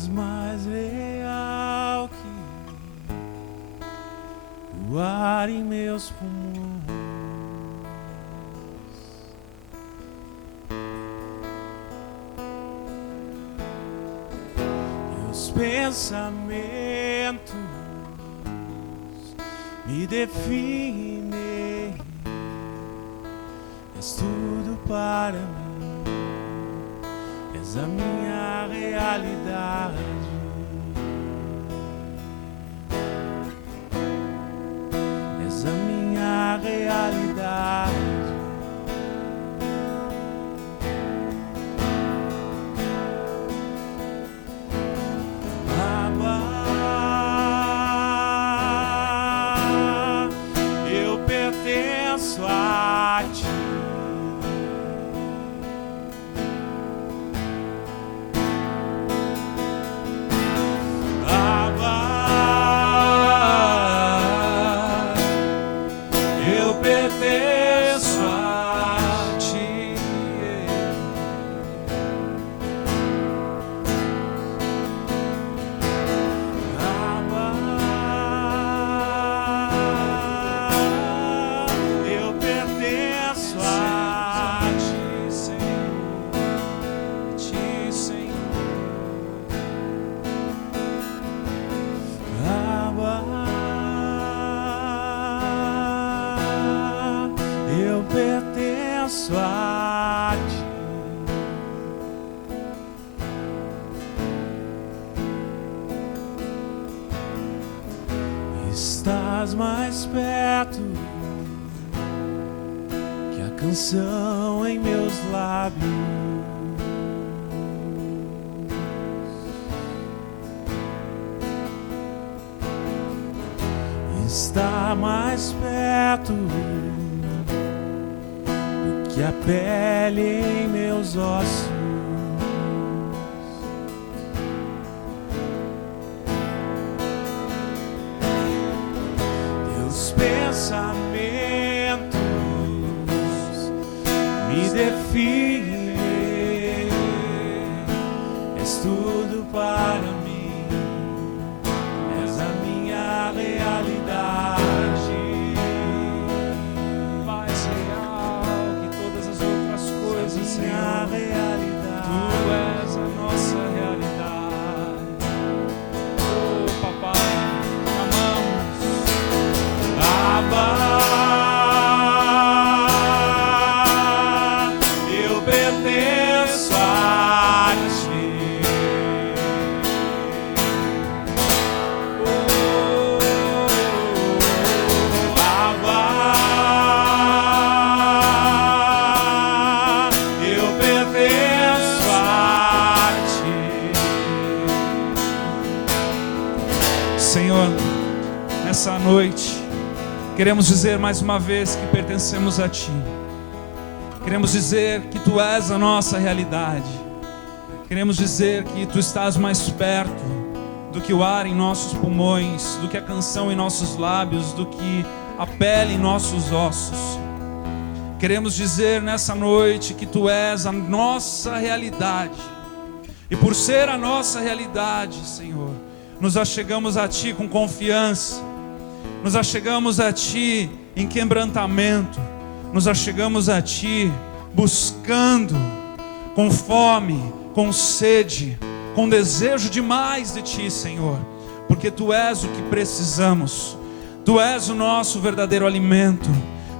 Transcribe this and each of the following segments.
és mais real que o ar em meus pulmões. Meus pensamentos me definem, és tudo para mim, és a minha realidade. És a minha realidade. Abba, eu pertenço a ti. Eu pertenço a ti. Estás mais perto que a canção em meus lábios. Está mais perto do que a pele em meus ossos. Teus pensamentos me definem, és tudo para mim, és a minha realidade. Mais real que todas as outras coisas, Senhor. Tu és a nossa realidade. Oh, papai, amamos. Abba, eu pertenço a ti. Abba, eu pertenço a ti. Senhor, nessa noite queremos dizer mais uma vez que pertencemos a ti. Queremos dizer que tu és a nossa realidade. Queremos dizer que tu estás mais perto do que o ar em nossos pulmões, do que a canção em nossos lábios, do que a pele em nossos ossos. Queremos dizer nessa noite que tu és a nossa realidade. E por ser a nossa realidade, Senhor, nos achegamos a ti com confiança. Nos achegamos a ti em quebrantamento. Nos achegamos a ti buscando, com fome, com sede, com desejo de mais de ti, Senhor, porque tu és o que precisamos. Tu és o nosso verdadeiro alimento.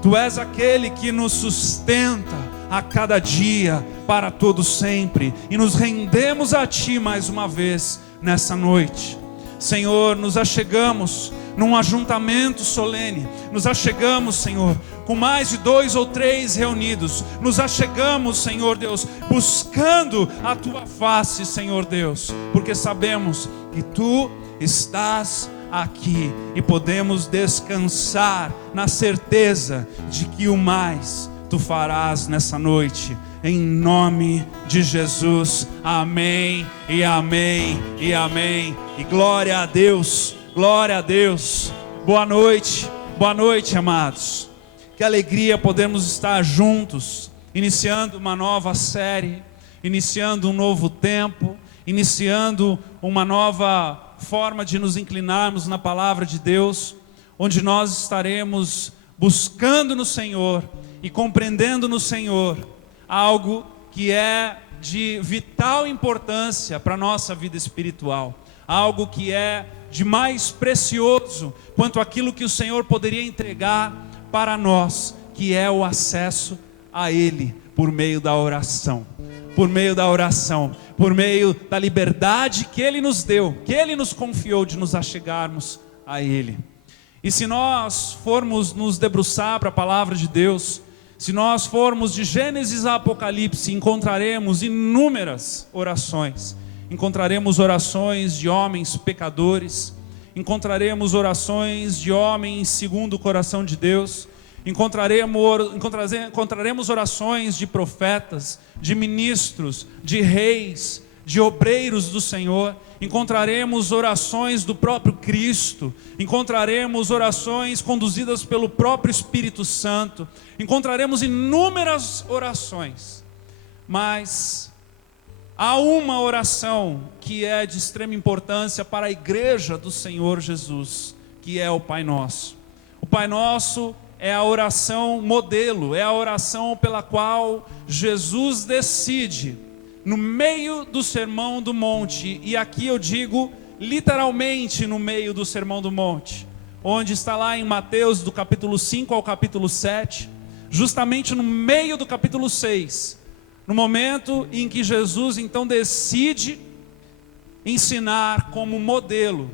Tu és aquele que nos sustenta a cada dia, para todo sempre. E nos rendemos a ti mais uma vez nessa noite. Senhor, nos achegamos num ajuntamento solene. Nos achegamos, Senhor, com mais de 2 ou 3 reunidos. Nos achegamos, Senhor Deus, buscando a tua face, Senhor Deus, porque sabemos que tu estás aqui e podemos descansar na certeza de que o mais tu farás nessa noite. Em nome de Jesus, amém, e amém, e amém, e glória a Deus, glória a Deus. Boa noite, amados. Que alegria podermos estar juntos, iniciando uma nova série, iniciando um novo tempo, iniciando uma nova forma de nos inclinarmos na palavra de Deus, onde nós estaremos buscando no Senhor e compreendendo no Senhor algo que é de vital importância para a nossa vida espiritual, algo que é de mais precioso quanto aquilo que o Senhor poderia entregar para nós, que é o acesso a Ele por meio da oração, por meio da liberdade que Ele nos deu, que Ele nos confiou de nos achegarmos a Ele. E se nós formos nos debruçar para a palavra de Deus, se nós formos de Gênesis a Apocalipse, encontraremos inúmeras orações. Encontraremos orações de homens pecadores, encontraremos orações de homens segundo o coração de Deus, encontraremos orações de profetas, de ministros, de reis, de obreiros do Senhor, encontraremos orações do próprio Cristo, encontraremos orações conduzidas pelo próprio Espírito Santo, encontraremos inúmeras orações, mas há uma oração que é de extrema importância para a igreja do Senhor Jesus, que é o Pai Nosso. O Pai Nosso é a oração modelo, é a oração pela qual Jesus decide, no meio do Sermão do Monte, e aqui eu digo literalmente no meio do Sermão do Monte, onde está lá em Mateus do capítulo 5 ao capítulo 7, justamente no meio do capítulo 6, no momento em que Jesus então decide ensinar como modelo,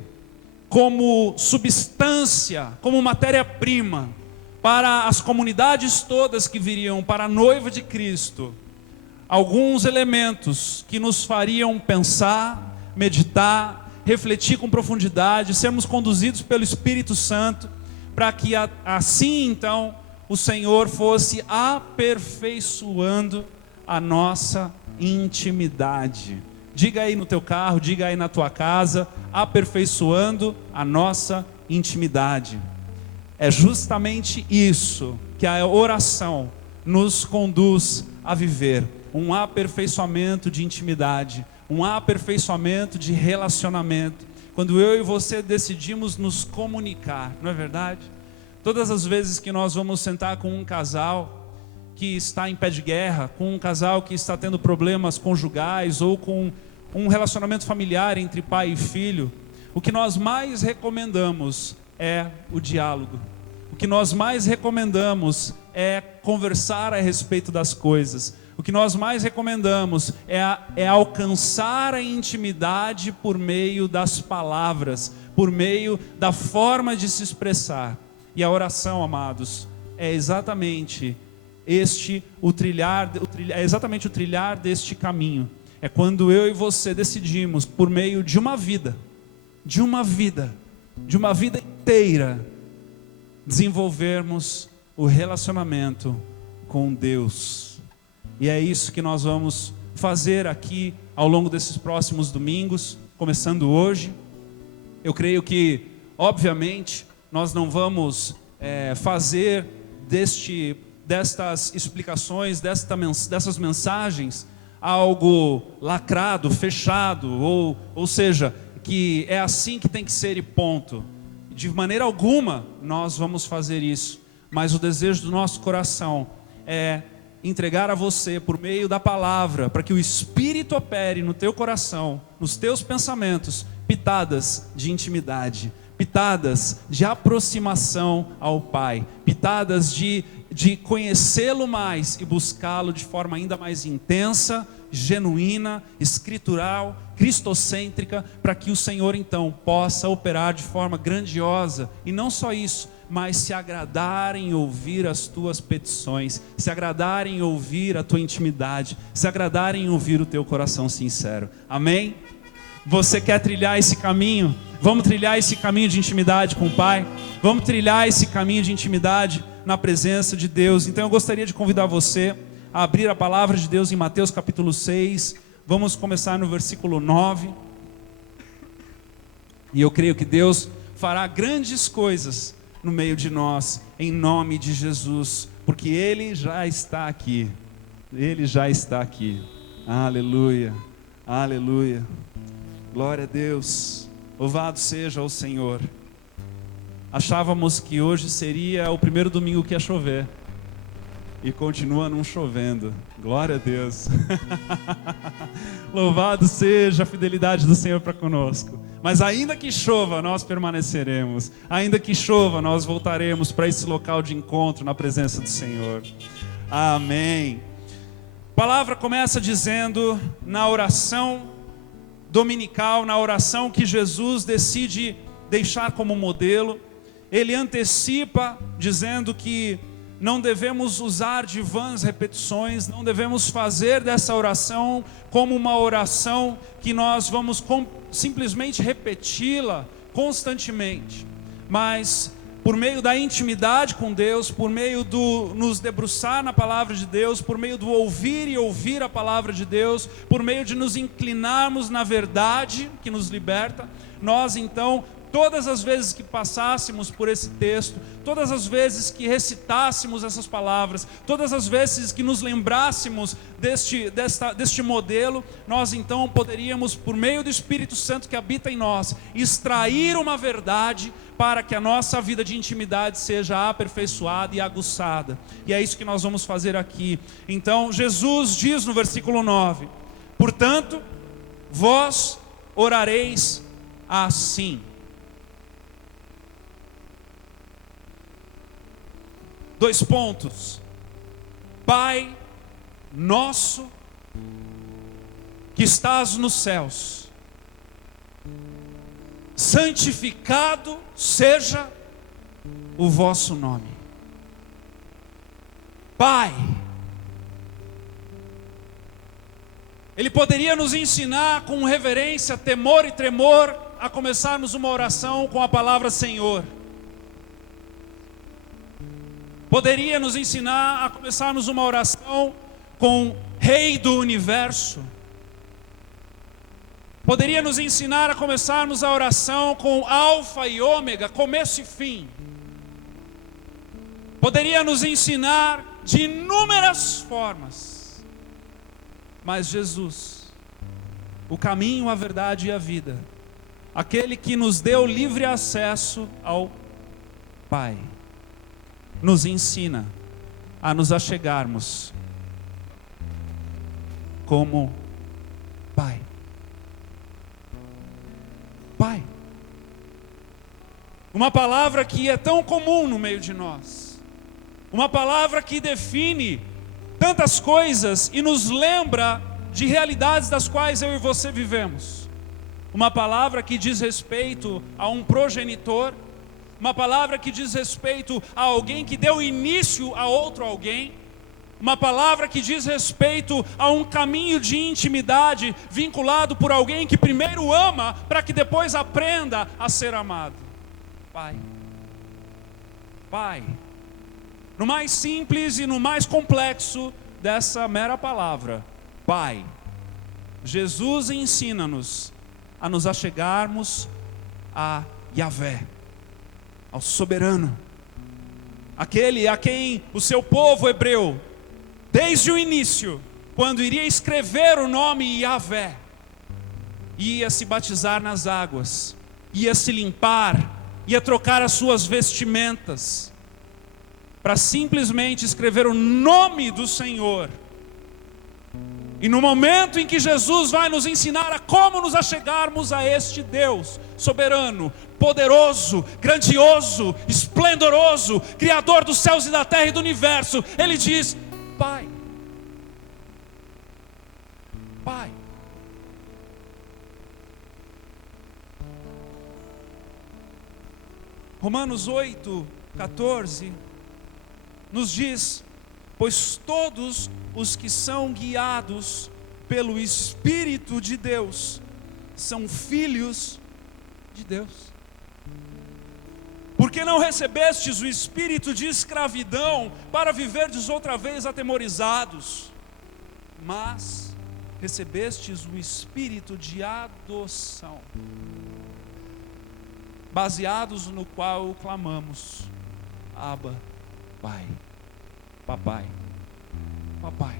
como substância, como matéria-prima, para as comunidades todas que viriam para a noiva de Cristo, alguns elementos que nos fariam pensar, meditar, refletir com profundidade, sermos conduzidos pelo Espírito Santo, para que assim então o Senhor fosse aperfeiçoando a nossa intimidade. Diga aí no teu carro, diga aí na tua casa, aperfeiçoando a nossa intimidade. É justamente isso que a oração nos conduz a viver, um aperfeiçoamento de intimidade, um aperfeiçoamento de relacionamento, quando eu e você decidimos nos comunicar, não é verdade? Todas as vezes que nós vamos sentar com um casal que está em pé de guerra, com um casal que está tendo problemas conjugais, ou com um relacionamento familiar entre pai e filho, o que nós mais recomendamos é o diálogo. O que nós mais recomendamos é conversar a respeito das coisas. O que nós mais recomendamos é alcançar a intimidade por meio das palavras, por meio da forma de se expressar. E a oração, amados, é exatamente o trilhar deste caminho. É quando eu e você decidimos, por meio de uma vida inteira, desenvolvermos o relacionamento com Deus. E é isso que nós vamos fazer aqui ao longo desses próximos domingos, começando hoje. Eu creio que, obviamente, nós não vamos fazer destas explicações, dessas mensagens, algo lacrado, fechado, ou seja, que é assim que tem que ser e ponto. De maneira alguma nós vamos fazer isso, mas o desejo do nosso coração é entregar a você por meio da palavra, para que o Espírito opere no teu coração, nos teus pensamentos, pitadas de intimidade, pitadas de aproximação ao Pai, pitadas de conhecê-lo mais e buscá-lo de forma ainda mais intensa, genuína, escritural, cristocêntrica, para que o Senhor então possa operar de forma grandiosa, e não só isso, mas se agradar em ouvir as tuas petições, se agradar em ouvir a tua intimidade, se agradar em ouvir o teu coração sincero. Amém? Você quer trilhar esse caminho? Vamos trilhar esse caminho de intimidade com o Pai? Vamos trilhar esse caminho de intimidade na presença de Deus. Então eu gostaria de convidar você a abrir a palavra de Deus em Mateus capítulo 6. Vamos começar no versículo 9. E eu creio que Deus fará grandes coisas no meio de nós, em nome de Jesus, porque Ele já está aqui. Ele já está aqui. Aleluia. Aleluia. Glória a Deus. Louvado seja o Senhor. Achávamos que hoje seria o primeiro domingo que ia chover. E continua não chovendo. Glória a Deus. Louvado seja a fidelidade do Senhor para conosco. Mas ainda que chova, nós permaneceremos. Ainda que chova, nós voltaremos para esse local de encontro na presença do Senhor. Amém. A palavra começa dizendo, na oração dominical, na oração que Jesus decide deixar como modelo, ele antecipa dizendo que não devemos usar de vãs repetições, não devemos fazer dessa oração como uma oração que nós vamos simplesmente repeti-la constantemente, mas por meio da intimidade com Deus, por meio do nos debruçar na palavra de Deus, por meio do ouvir e ouvir a palavra de Deus, por meio de nos inclinarmos na verdade que nos liberta, nós então, todas as vezes que passássemos por esse texto, todas as vezes que recitássemos essas palavras, todas as vezes que nos lembrássemos deste modelo, nós então poderíamos, por meio do Espírito Santo que habita em nós, extrair uma verdade para que a nossa vida de intimidade seja aperfeiçoada e aguçada. E é isso que nós vamos fazer aqui. Então Jesus diz no versículo 9: portanto, vós orareis assim. 2 pontos. Pai nosso que estás nos céus, santificado seja o vosso nome. Pai. Ele poderia nos ensinar com reverência, temor e tremor a começarmos uma oração com a palavra Senhor. Poderia nos ensinar a começarmos uma oração com Rei do Universo. Poderia nos ensinar a começarmos a oração com Alfa e Ômega, começo e fim. Poderia nos ensinar de inúmeras formas. Mas Jesus, o caminho, a verdade e a vida, aquele que nos deu livre acesso ao Pai, nos ensina a nos achegarmos como Pai. Pai. Uma palavra que é tão comum no meio de nós. Uma palavra que define tantas coisas e nos lembra de realidades das quais eu e você vivemos. Uma palavra que diz respeito a um progenitor. Uma palavra que diz respeito a alguém que deu início a outro alguém. Uma palavra que diz respeito a um caminho de intimidade vinculado por alguém que primeiro ama para que depois aprenda a ser amado. Pai. Pai. No mais simples e no mais complexo dessa mera palavra, Pai. Jesus ensina-nos a nos achegarmos a Yahvé, ao soberano, aquele a quem o seu povo hebreu, desde o início, quando iria escrever o nome Yahvé, ia se batizar nas águas, ia se limpar, ia trocar as suas vestimentas, para simplesmente escrever o nome do Senhor. E no momento em que Jesus vai nos ensinar a como nos achegarmos a este Deus soberano, poderoso, grandioso, esplendoroso, Criador dos céus e da terra e do universo, Ele diz: Pai. Pai. Romanos 8:14 nos diz: pois todos os que são guiados pelo Espírito de Deus são filhos de Deus. Porque não recebestes o espírito de escravidão para viverdes outra vez atemorizados, mas recebestes o espírito de adoção, baseados no qual clamamos: Abba, Pai, Papai, Papai.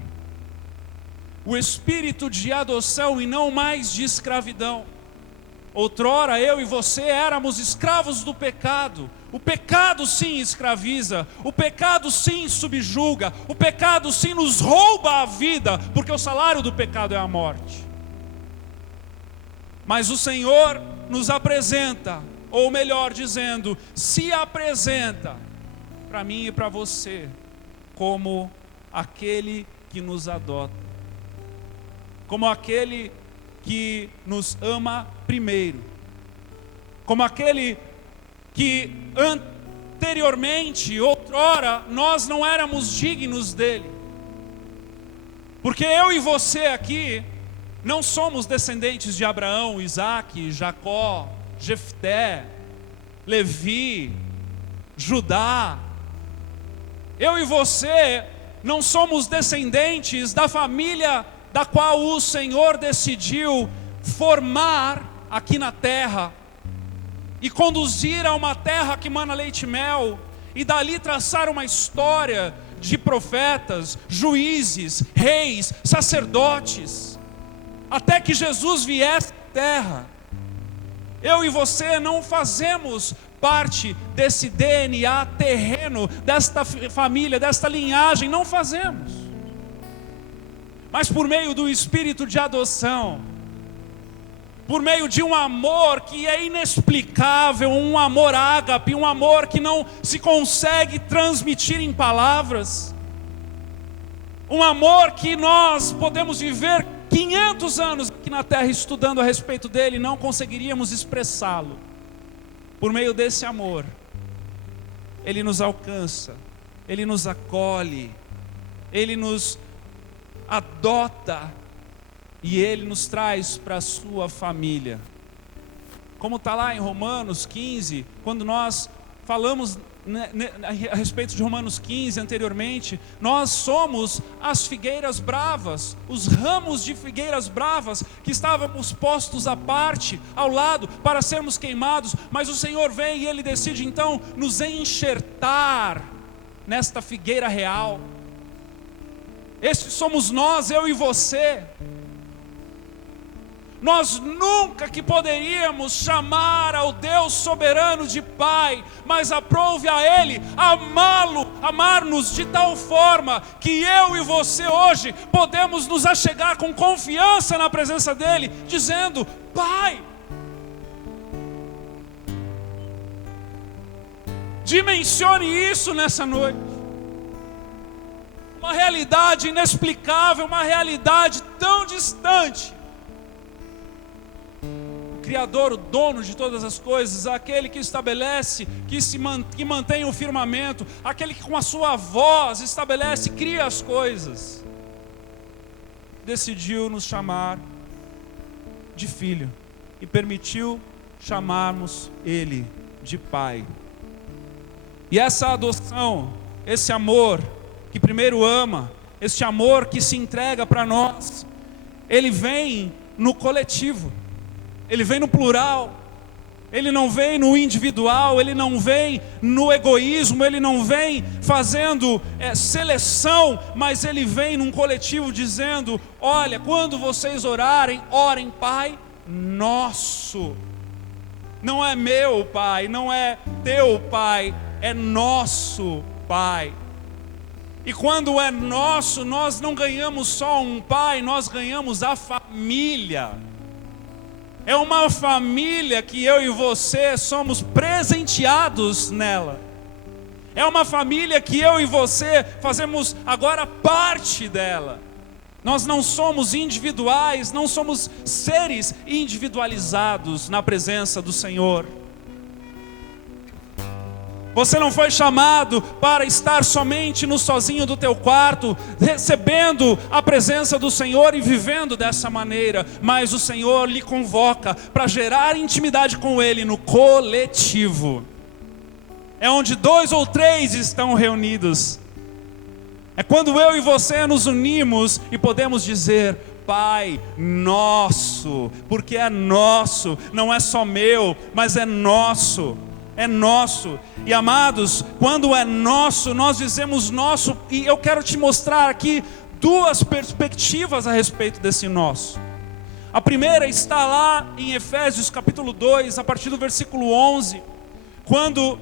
o espírito de adoção e não mais de escravidão. Outrora eu e você éramos escravos do pecado. O pecado sim escraviza, o pecado sim subjuga, o pecado sim nos rouba a vida, porque o salário do pecado é a morte. Mas o Senhor nos apresenta, ou melhor dizendo, se apresenta para mim e para você como aquele que nos adota, como aquele que nos ama primeiro, como aquele que anteriormente, outrora, nós não éramos dignos dele. Porque eu e você aqui não somos descendentes de Abraão, Isaque, Jacó, Jefté, Levi, Judá. Eu e você não somos descendentes da família da qual o Senhor decidiu formar aqui na terra e conduzir a uma terra que mana leite e mel, e dali traçar uma história de profetas, juízes, reis, sacerdotes, até que Jesus viesse à terra. Eu e você não fazemos parte desse DNA terreno, desta família, desta linhagem, não fazemos. Mas por meio do espírito de adoção, por meio de um amor que é inexplicável, um amor ágape, um amor que não se consegue transmitir em palavras, um amor que nós podemos viver 500 anos aqui na terra estudando a respeito dele e não conseguiríamos expressá-lo. Por meio desse amor, ele nos alcança, ele nos acolhe, ele nos adota e ele nos traz para a sua família. Como está lá em Romanos 15, quando nós falamos a respeito de Romanos 15 anteriormente, nós somos as figueiras bravas, os ramos de figueiras bravas que estávamos postos à parte, ao lado, para sermos queimados, mas o Senhor vem e Ele decide então nos enxertar nesta figueira real. Estes somos nós, eu e você. Nós nunca que poderíamos chamar ao Deus soberano de Pai, mas aprove a Ele amá-lo, amar-nos de tal forma que eu e você hoje podemos nos achegar com confiança na presença dEle, dizendo: Pai. Dimensione isso nessa noite. Uma realidade inexplicável, uma realidade tão distante. Criador, o dono de todas as coisas, aquele que estabelece, que mantém o firmamento, aquele que com a sua voz estabelece, cria as coisas, decidiu nos chamar de filho e permitiu chamarmos Ele de Pai. E essa adoção, esse amor que primeiro ama, este amor que se entrega para nós, ele vem no coletivo. Ele vem no plural, ele não vem no individual, ele não vem no egoísmo, ele não vem fazendo seleção, mas ele vem num coletivo dizendo: olha, quando vocês orarem, orem Pai Nosso. Não é meu Pai, não é teu Pai, é nosso Pai. E quando é nosso, nós não ganhamos só um Pai, nós ganhamos a família. É uma família que eu e você somos presenteados nela. É uma família que eu e você fazemos agora parte dela. Nós não somos individuais, não somos seres individualizados na presença do Senhor. Você não foi chamado para estar somente no sozinho do teu quarto, recebendo a presença do Senhor e vivendo dessa maneira, mas o Senhor lhe convoca para gerar intimidade com Ele no coletivo. É onde 2 ou 3 estão reunidos. É quando eu e você nos unimos e podemos dizer: Pai Nosso, porque é nosso, não é só meu, mas é nosso. É nosso. E amados, quando é nosso, nós dizemos nosso, e eu quero te mostrar aqui duas perspectivas a respeito desse nós. A primeira está lá em Efésios capítulo 2, a partir do versículo 11, quando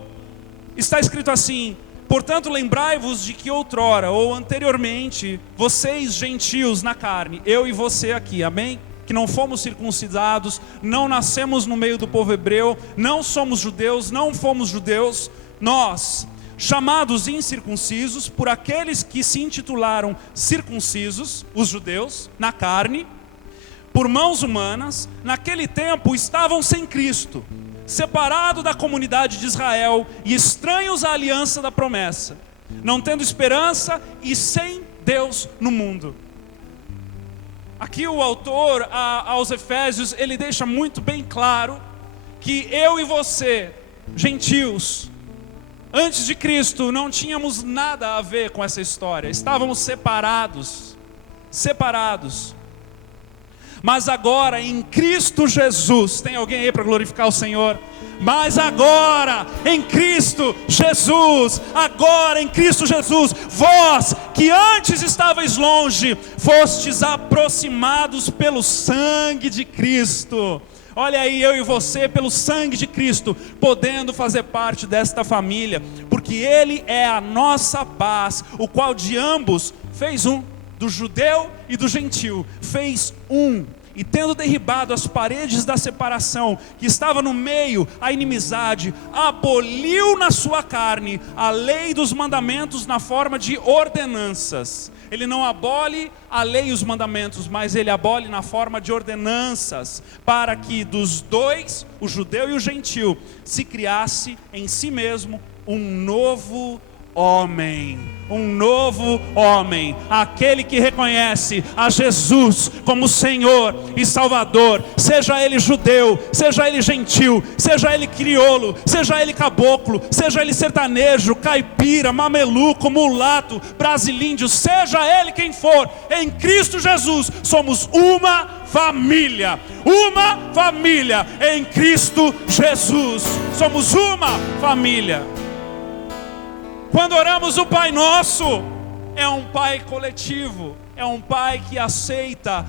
está escrito assim: portanto lembrai-vos de que outrora, ou anteriormente, vocês gentios na carne, eu e você aqui, amém? Que não fomos circuncidados, não nascemos no meio do povo hebreu, não somos judeus, não fomos judeus, nós, chamados incircuncisos por aqueles que se intitularam circuncisos, os judeus, na carne, por mãos humanas, naquele tempo estavam sem Cristo, separados da comunidade de Israel e estranhos à aliança da promessa, não tendo esperança e sem Deus no mundo. Aqui o autor aos Efésios, ele deixa muito bem claro que eu e você, gentios, antes de Cristo, não tínhamos nada a ver com essa história, estávamos separados. Mas agora em Cristo Jesus, tem alguém aí para glorificar o Senhor? Mas agora em Cristo Jesus, vós que antes estavais longe, fostes aproximados pelo sangue de Cristo. Olha aí, eu e você, pelo sangue de Cristo, podendo fazer parte desta família, porque Ele é a nossa paz, o qual de ambos fez um, do judeu e do gentil, fez um. E tendo derribado as paredes da separação, que estava no meio, a inimizade, aboliu na sua carne a lei dos mandamentos na forma de ordenanças. Ele não abole a lei e os mandamentos, mas ele abole na forma de ordenanças, para que dos dois, o judeu e o gentil, se criasse em si mesmo um novo homem, aquele que reconhece a Jesus como Senhor e Salvador, seja ele judeu, seja ele gentil, seja ele crioulo, seja ele caboclo, seja ele sertanejo, caipira, mameluco, mulato, brasilíndio, seja ele quem for, em Cristo Jesus somos uma família em Cristo Jesus, somos uma família. Quando oramos o Pai Nosso, é um Pai coletivo, é um Pai que aceita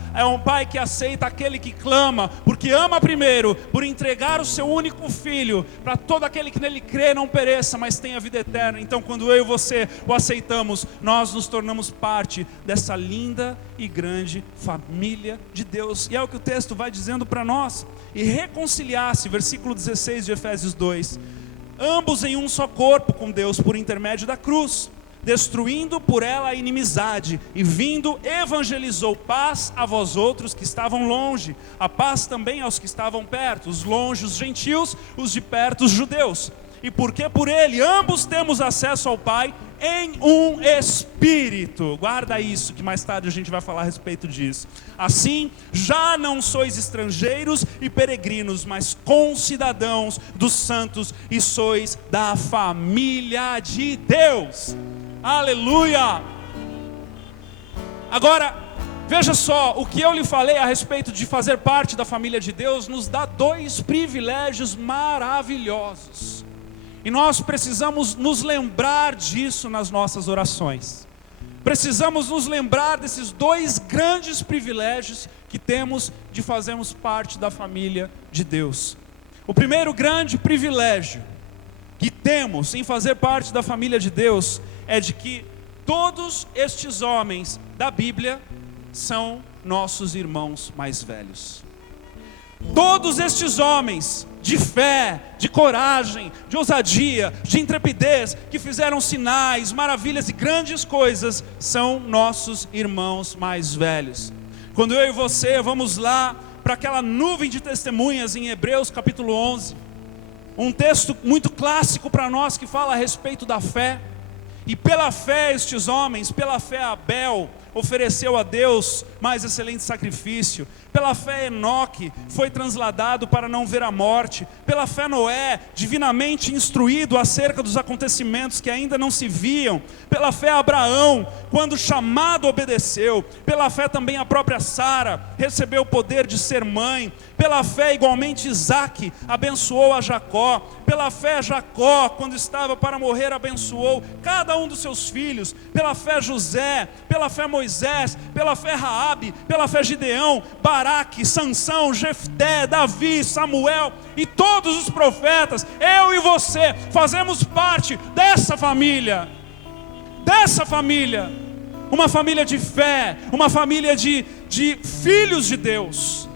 aquele que clama, porque ama primeiro, por entregar o seu único Filho, para todo aquele que nele crê não pereça, mas tenha vida eterna. Então quando eu e você o aceitamos, nós nos tornamos parte dessa linda e grande família de Deus. E é o que o texto vai dizendo para nós. E reconciliar-se, versículo 16 de Efésios 2, ambos em um só corpo com Deus por intermédio da cruz, destruindo por ela a inimizade, e vindo evangelizou paz a vós outros que estavam longe, a paz também aos que estavam perto, os longe os gentios, os de perto os judeus. E porque por ele ambos temos acesso ao Pai em um Espírito. Guarda isso, que mais tarde a gente vai falar a respeito disso. Assim, já não sois estrangeiros e peregrinos, mas concidadãos dos santos, e sois da família de Deus. Aleluia! Agora, veja só, o que eu lhe falei a respeito de fazer parte da família de Deus nos dá dois privilégios maravilhosos. E nós precisamos nos lembrar disso nas nossas orações. Precisamos nos lembrar desses dois grandes privilégios que temos de fazermos parte da família de Deus. O primeiro grande privilégio que temos em fazer parte da família de Deus é de que todos estes homens da Bíblia são nossos irmãos mais velhos. Todos estes homens de fé, de coragem, de ousadia, de intrepidez, que fizeram sinais, maravilhas e grandes coisas, são nossos irmãos mais velhos. Quando eu e você vamos lá para aquela nuvem de testemunhas em Hebreus capítulo 11, um texto muito clássico para nós que fala a respeito da fé. E pela fé estes homens, pela fé Abel ofereceu a Deus mais excelente sacrifício. Pela fé Enoque foi transladado para não ver a morte. Pela fé Noé, divinamente instruído acerca dos acontecimentos que ainda não se viam. Pela fé Abraão, quando chamado, obedeceu. Pela fé também a própria Sara recebeu o poder de ser mãe. Pela fé igualmente Isaque abençoou a Jacó. Pela fé Jacó, quando estava para morrer, abençoou cada um dos seus filhos. Pela fé José, pela fé Moisés, pela fé Raabe, pela fé Gideão, Baraque, Sansão, Jefté, Davi, Samuel e todos os profetas. Eu e você fazemos parte dessa família. Uma família de fé, uma família de filhos de Deus.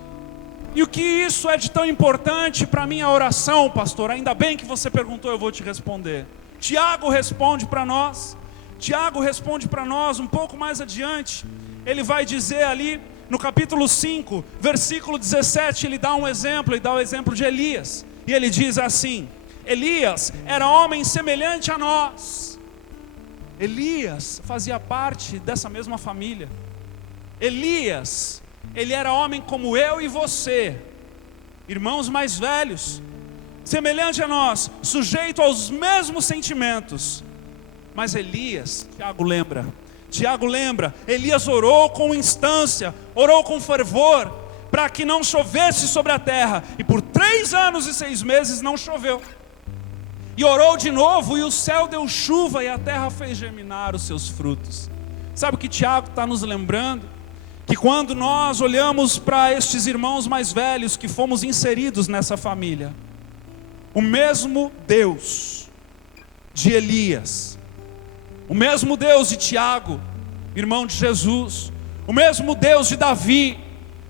E o que isso é de tão importante para a minha oração, pastor? Ainda bem que você perguntou, eu vou te responder. Tiago responde para nós. Tiago responde para nós um pouco mais adiante. Ele vai dizer ali no capítulo 5, versículo 17, ele dá um exemplo, ele dá o exemplo de Elias. E ele diz assim: Elias era homem semelhante a nós. Elias fazia parte dessa mesma família. Elias, ele era homem como eu e você, irmãos mais velhos, semelhante a nós, sujeito aos mesmos sentimentos. Mas Elias, Tiago lembra, Elias orou com instância, orou com fervor, para que não chovesse sobre a terra, e por 3 anos e 6 meses não choveu. E orou de novo, e o céu deu chuva, e a terra fez germinar os seus frutos. Sabe o que Tiago está nos lembrando? Que quando nós olhamos para estes irmãos mais velhos, que fomos inseridos nessa família, o mesmo Deus de Elias, o mesmo Deus de Tiago, irmão de Jesus, o mesmo Deus de Davi,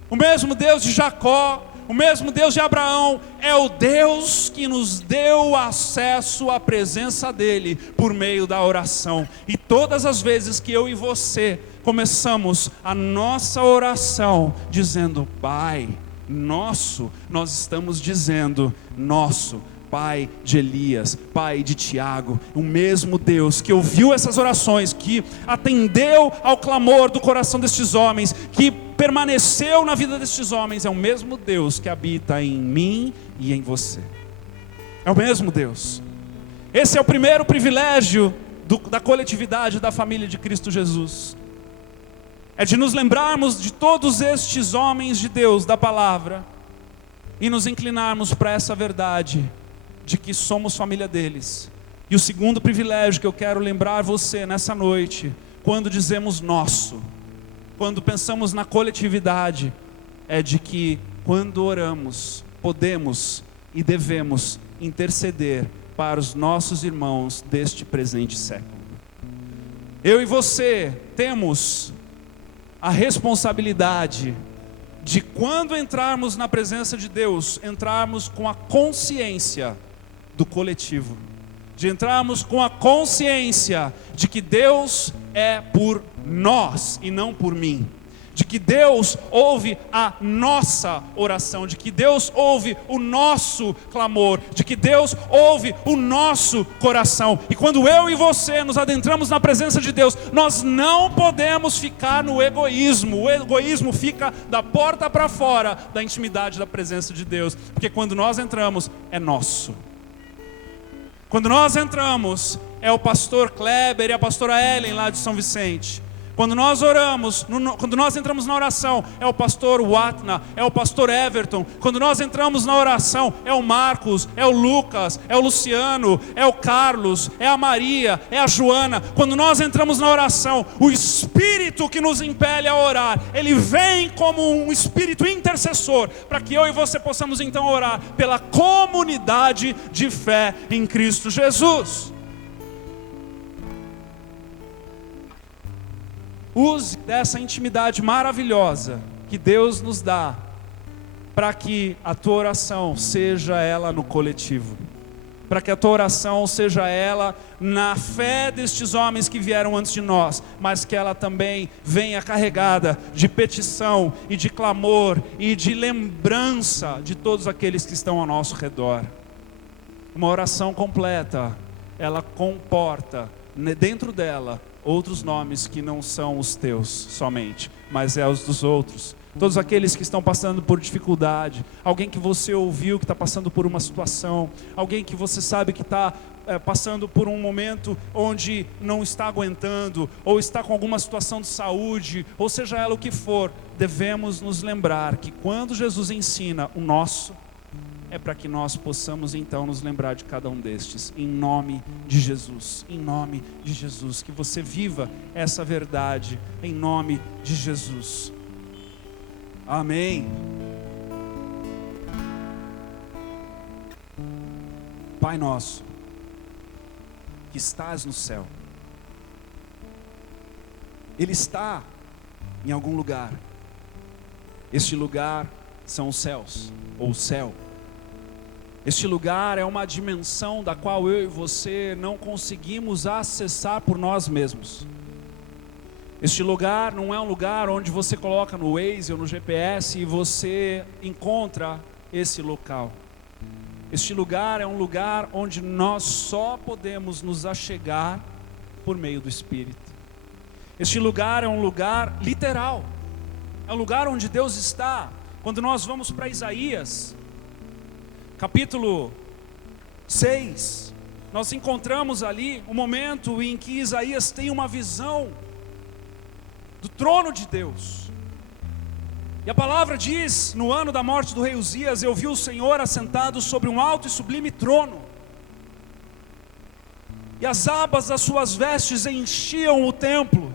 o mesmo Deus de Jacó, o mesmo Deus de Abraão, é o Deus que nos deu acesso à presença dEle por meio da oração. E todas as vezes que eu e você começamos a nossa oração dizendo Pai Nosso, nós estamos dizendo nosso, Pai de Elias, Pai de Tiago, o mesmo Deus que ouviu essas orações, que atendeu ao clamor do coração destes homens, que permaneceu na vida destes homens, é o mesmo Deus que habita em mim e em você. É o mesmo Deus. Esse é o primeiro privilégio da coletividade da família de Cristo Jesus. É de nos lembrarmos de todos estes homens de Deus, da palavra, e nos inclinarmos para essa verdade de que somos família deles. E o segundo privilégio que eu quero lembrar você nessa noite, quando dizemos nosso, quando pensamos na coletividade, é de que quando oramos, podemos e devemos interceder para os nossos irmãos deste presente século. Eu e você temos a responsabilidade de, quando entrarmos na presença de Deus, entrarmos com a consciência do coletivo, de entrarmos com a consciência de que Deus é por nós e não por mim, de que Deus ouve a nossa oração, de que Deus ouve o nosso clamor, de que Deus ouve o nosso coração. E quando eu e você nos adentramos na presença de Deus, nós não podemos ficar no egoísmo. O egoísmo fica da porta para fora da intimidade da presença de Deus, porque quando nós entramos, é nosso. Quando nós entramos, é o pastor Kleber e a pastora Ellen lá de São Vicente. Quando nós oramos, quando nós entramos na oração, é o pastor Watna, é o pastor Everton. Quando nós entramos na oração, é o Marcos, é o Lucas, é o Luciano, é o Carlos, é a Maria, é a Joana. Quando nós entramos na oração, o Espírito que nos impele a orar, ele vem como um Espírito intercessor, para que eu e você possamos então orar pela comunidade de fé em Cristo Jesus. Use dessa intimidade maravilhosa que Deus nos dá, para que a tua oração seja ela no coletivo, para que a tua oração seja ela na fé destes homens que vieram antes de nós, mas que ela também venha carregada de petição e de clamor e de lembrança de todos aqueles que estão ao nosso redor. Uma oração completa, ela comporta dentro dela outros nomes que não são os teus somente, mas é os dos outros. todos aqueles que estão passando por dificuldade, alguém que você ouviu que está passando por uma situação, alguém que você sabe que está passando por um momento onde não está aguentando, ou está com alguma situação de saúde, ou seja ela o que for, devemos nos lembrar que quando Jesus ensina o nosso, é para que nós possamos então nos lembrar de cada um destes, em nome de Jesus, em nome de Jesus, que você viva essa verdade, em nome de Jesus, amém. Pai nosso, que estás no céu, Ele está em algum lugar, este lugar são os céus, ou o céu. Este lugar é uma dimensão da qual eu e você não conseguimos acessar por nós mesmos. Este lugar não é um lugar onde você coloca no Waze ou no GPS e você encontra esse local. Este lugar é um lugar onde nós só podemos nos achegar por meio do Espírito. Este lugar é um lugar literal. É um lugar onde Deus está. Quando nós vamos para Isaías, capítulo 6, nós encontramos ali um momento em que Isaías tem uma visão do trono de Deus. E a palavra diz, no ano da morte do rei Uzias, eu vi o Senhor assentado sobre um alto e sublime trono, e as abas das suas vestes enchiam o templo.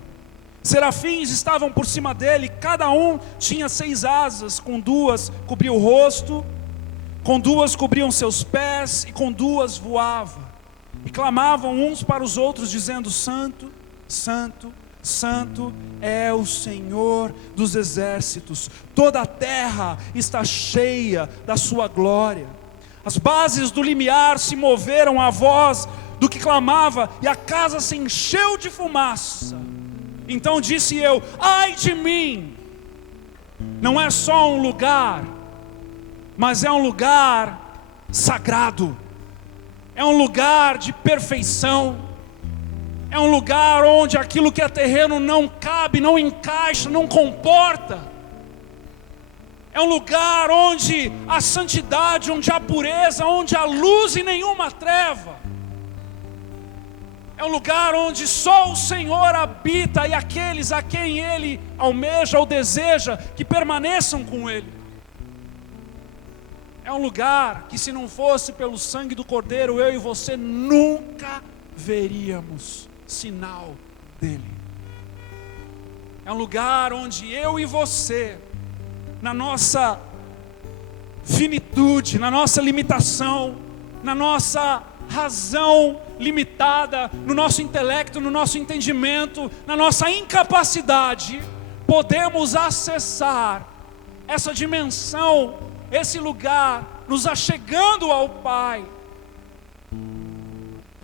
Serafins estavam por cima dele, cada um tinha 6 asas, com 2 cobria o rosto, com 2 cobriam seus pés, e com 2 voava, e clamavam uns para os outros, dizendo: Santo, Santo, Santo é o Senhor dos exércitos, toda a terra está cheia da sua glória. As bases do limiar se moveram à voz do que clamava, e a casa se encheu de fumaça. Então disse eu: ai de mim, não é só um lugar, mas é um lugar sagrado, é um lugar de perfeição, é um lugar onde aquilo que é terreno não cabe, não encaixa, não comporta. É um lugar onde a santidade, onde a pureza, onde a luz e nenhuma treva. É um lugar onde só o Senhor habita, e aqueles a quem Ele almeja ou deseja que permaneçam com Ele. É um lugar que, se não fosse pelo sangue do Cordeiro, eu e você nunca veríamos sinal dele. É um lugar onde eu e você, na nossa finitude, na nossa limitação, na nossa razão limitada, no nosso intelecto, no nosso entendimento, na nossa incapacidade, podemos acessar essa dimensão, esse lugar, nos achegando ao Pai.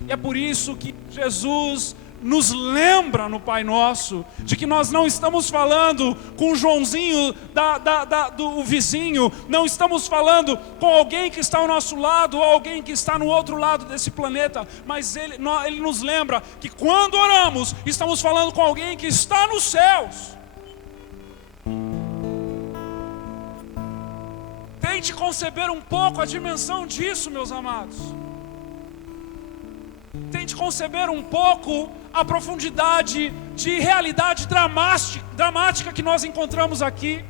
E é por isso que Jesus nos lembra no Pai Nosso, de que nós não estamos falando com o Joãozinho do vizinho, não estamos falando com alguém que está ao nosso lado, ou alguém que está no outro lado desse planeta, mas Ele nos lembra que quando oramos, estamos falando com alguém que está nos céus. Tente conceber um pouco a dimensão disso, meus amados. Tente conceber um pouco a profundidade de realidade dramática que nós encontramos aqui.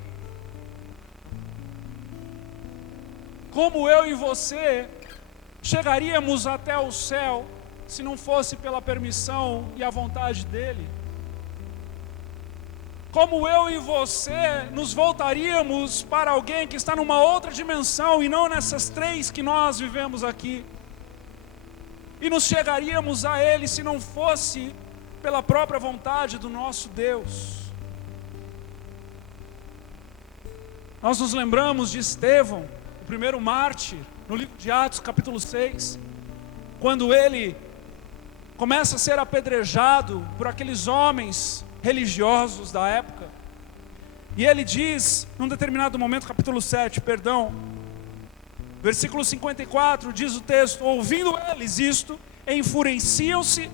Como eu e você chegaríamos até o céu se não fosse pela permissão e a vontade dEle? Como eu e você nos voltaríamos para alguém que está numa outra dimensão e não nessas 3 que nós vivemos aqui? E nos chegaríamos a Ele se não fosse pela própria vontade do nosso Deus. Nós nos lembramos de Estevão, o primeiro mártir, no livro de Atos, capítulo 6, quando ele começa a ser apedrejado por aqueles homens religiosos da época. E ele diz, num determinado momento, capítulo 7, versículo 54, diz o texto: ouvindo eles isto, enfureciam-se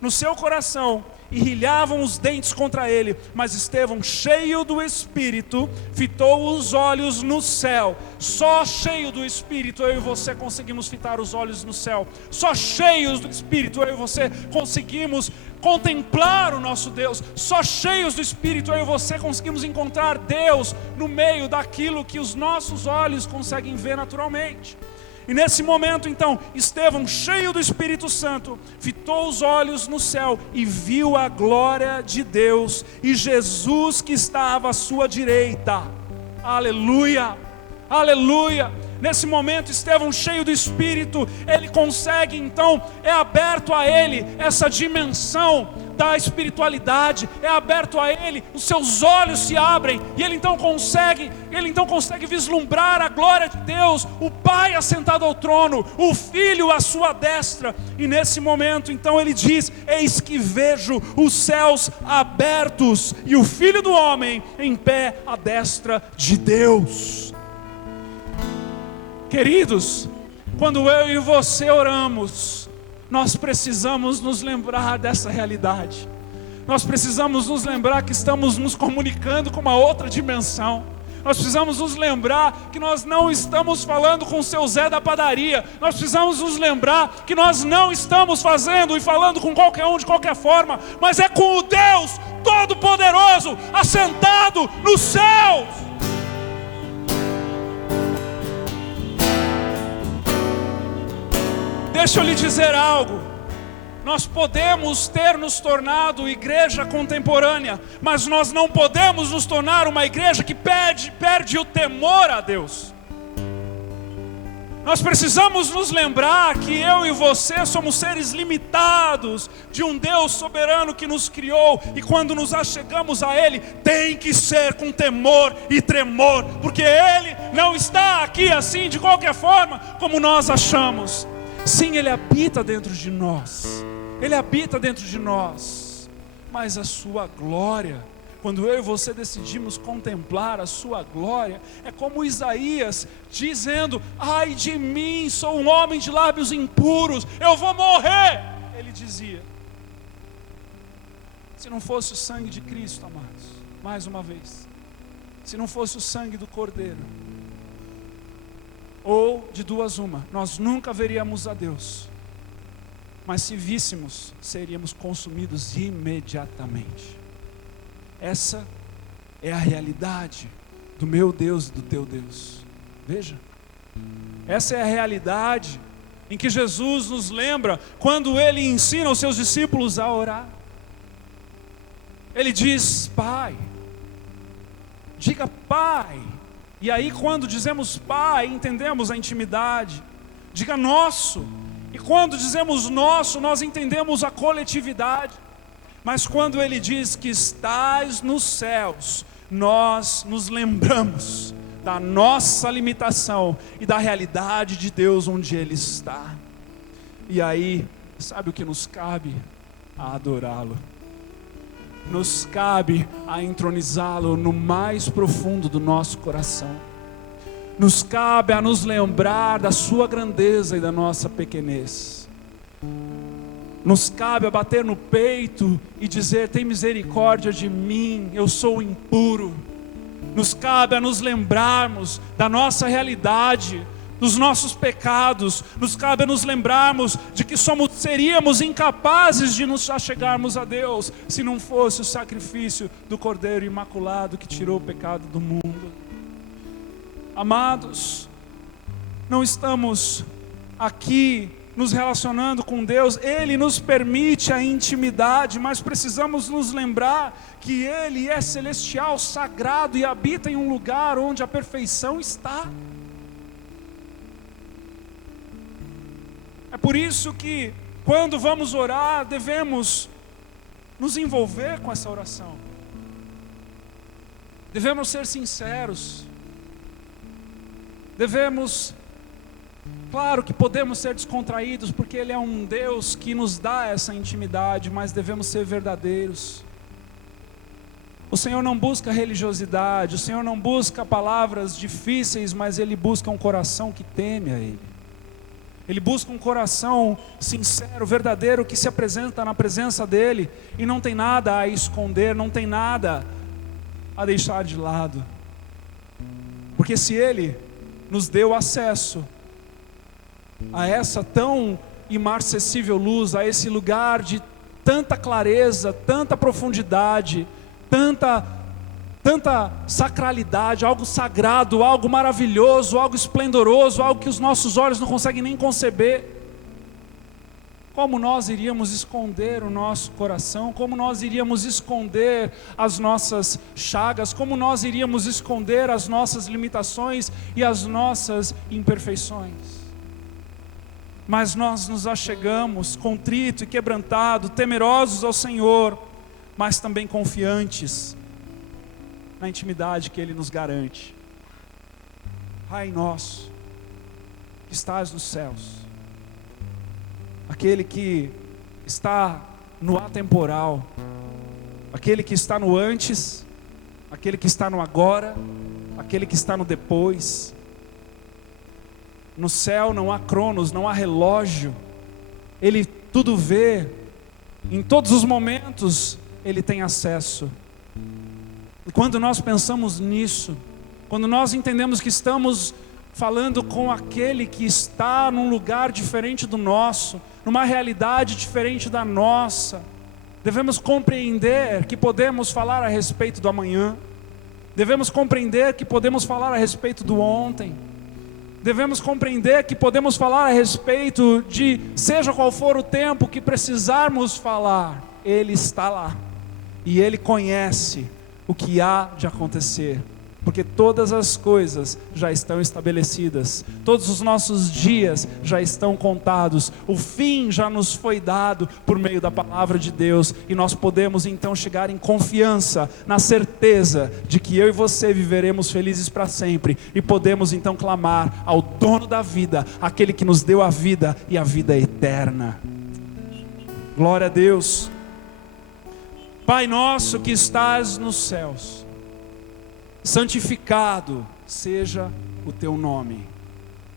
no seu coração e rilhavam os dentes contra ele. Mas Estevão, cheio do Espírito, fitou os olhos no céu. Só cheio do Espírito eu e você conseguimos fitar os olhos no céu. Só cheios do Espírito eu e você conseguimos contemplar o nosso Deus. Só cheios do Espírito eu e você conseguimos encontrar Deus no meio daquilo que os nossos olhos conseguem ver naturalmente. E nesse momento então, Estevão, cheio do Espírito Santo, fitou os olhos no céu e viu a glória de Deus e Jesus que estava à sua direita. Aleluia, aleluia. Nesse momento, Estevão, cheio do Espírito, ele consegue então, é aberto a ele essa dimensão da espiritualidade, é aberto a ele, os seus olhos se abrem, e ele então consegue vislumbrar a glória de Deus, o Pai assentado ao trono, o Filho à sua destra. E nesse momento então ele diz: eis que vejo os céus abertos e o Filho do homem em pé à destra de Deus. Queridos, quando eu e você oramos, nós precisamos nos lembrar dessa realidade. Nós precisamos nos lembrar que estamos nos comunicando com uma outra dimensão. Nós precisamos nos lembrar que nós não estamos falando com o seu Zé da padaria. Nós precisamos nos lembrar que nós não estamos fazendo e falando com qualquer um de qualquer forma, mas é com o Deus Todo-Poderoso, assentado nos céus. Deixa eu lhe dizer algo. Nós podemos ter nos tornado igreja contemporânea, mas nós não podemos nos tornar uma igreja que perde o temor a Deus. Nós precisamos nos lembrar que eu e você somos seres limitados de um Deus soberano que nos criou, e quando nos achegamos a Ele, tem que ser com temor e tremor, porque Ele não está aqui assim de qualquer forma como nós achamos. Sim, Ele habita dentro de nós. Ele habita dentro de nós. Mas a sua glória, quando eu e você decidimos contemplar a sua glória, é como Isaías dizendo: ai de mim, sou um homem de lábios impuros, eu vou morrer. Ele dizia. Se não fosse o sangue de Cristo, amados, mais uma vez, se não fosse o sangue do Cordeiro, ou de duas uma, nós nunca veríamos a Deus. Mas se víssemos, seríamos consumidos imediatamente. Essa é a realidade do meu Deus e do teu Deus. Veja, essa é a realidade em que Jesus nos lembra quando Ele ensina os seus discípulos a orar. Ele diz: Pai, diga Pai. E aí quando dizemos Pai, entendemos a intimidade. Diga nosso. E quando dizemos nosso, nós entendemos a coletividade. Mas quando Ele diz que estás nos céus, nós nos lembramos da nossa limitação e da realidade de Deus onde Ele está. E aí, sabe o que nos cabe? A adorá-lo. Nos cabe a entronizá-lo no mais profundo do nosso coração. Nos cabe a nos lembrar da sua grandeza e da nossa pequenez. Nos cabe a bater no peito e dizer: tem misericórdia de mim, eu sou impuro. Nos cabe a nos lembrarmos da nossa realidade, dos nossos pecados. Nos cabe a nos lembrarmos de que seríamos incapazes de nos achegarmos a Deus se não fosse o sacrifício do Cordeiro Imaculado que tirou o pecado do mundo. Amados, não estamos aqui nos relacionando com Deus. Ele nos permite a intimidade, mas precisamos nos lembrar que Ele é celestial, sagrado e habita em um lugar onde a perfeição está. É por isso que quando vamos orar, devemos nos envolver com essa oração. Devemos ser sinceros. Devemos, claro que podemos ser descontraídos, porque Ele é um Deus que nos dá essa intimidade, mas devemos ser verdadeiros. O Senhor não busca religiosidade, o Senhor não busca palavras difíceis, mas Ele busca um coração que teme a Ele. Ele busca um coração sincero, verdadeiro, que se apresenta na presença dele e não tem nada a esconder, não tem nada a deixar de lado. Porque se ele nos deu acesso a essa tão imarcessível luz, a esse lugar de tanta clareza, tanta profundidade, tanta sacralidade, algo sagrado, algo maravilhoso, algo esplendoroso, algo que os nossos olhos não conseguem nem conceber, como nós iríamos esconder o nosso coração? Como nós iríamos esconder as nossas chagas? Como nós iríamos esconder as nossas limitações e as nossas imperfeições? Mas nós nos achegamos contrito e quebrantado, temerosos ao Senhor, mas também confiantes na intimidade que Ele nos garante. Pai nosso, que estás nos céus, aquele que está no atemporal, aquele que está no antes, aquele que está no agora, aquele que está no depois. No céu não há cronos, não há relógio, Ele tudo vê, em todos os momentos Ele tem acesso. E quando nós pensamos nisso, quando nós entendemos que estamos falando com aquele que está num lugar diferente do nosso, numa realidade diferente da nossa, devemos compreender que podemos falar a respeito do amanhã, devemos compreender que podemos falar a respeito do ontem, devemos compreender que podemos falar a respeito de, seja qual for o tempo que precisarmos falar, Ele está lá, e Ele conhece o que há de acontecer, porque todas as coisas já estão estabelecidas, todos os nossos dias já estão contados, o fim já nos foi dado por meio da palavra de Deus, e nós podemos então chegar em confiança, na certeza de que eu e você viveremos felizes para sempre, e podemos então clamar ao dono da vida, aquele que nos deu a vida e a vida eterna. Glória a Deus. Pai nosso que estás nos céus, santificado seja o teu nome,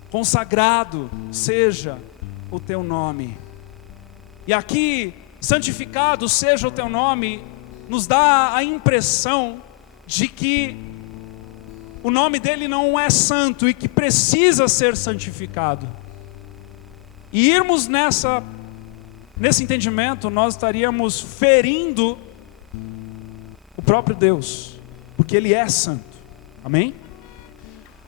consagrado seja o teu nome. E aqui, santificado seja o teu nome, nos dá a impressão de que o nome dele não é santo e que precisa ser santificado. E irmos nesse entendimento, nós estaríamos ferindo o próprio Deus, porque Ele é santo, amém?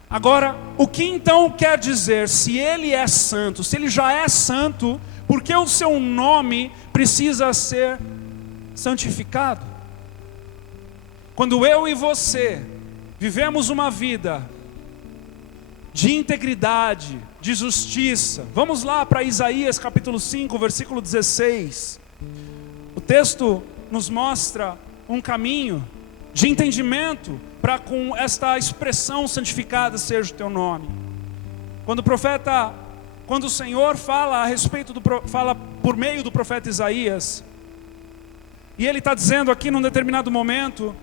Agora, o que então quer dizer, se Ele é santo, se Ele já é santo, por que o seu nome precisa ser santificado? Quando eu e você vivemos uma vida de integridade, de justiça, vamos lá para Isaías capítulo 5, versículo 16, o texto nos mostra um caminho de entendimento para com esta expressão santificada seja o teu nome. Quando o Senhor fala a respeito fala por meio do profeta Isaías, e ele está dizendo aqui num determinado momento,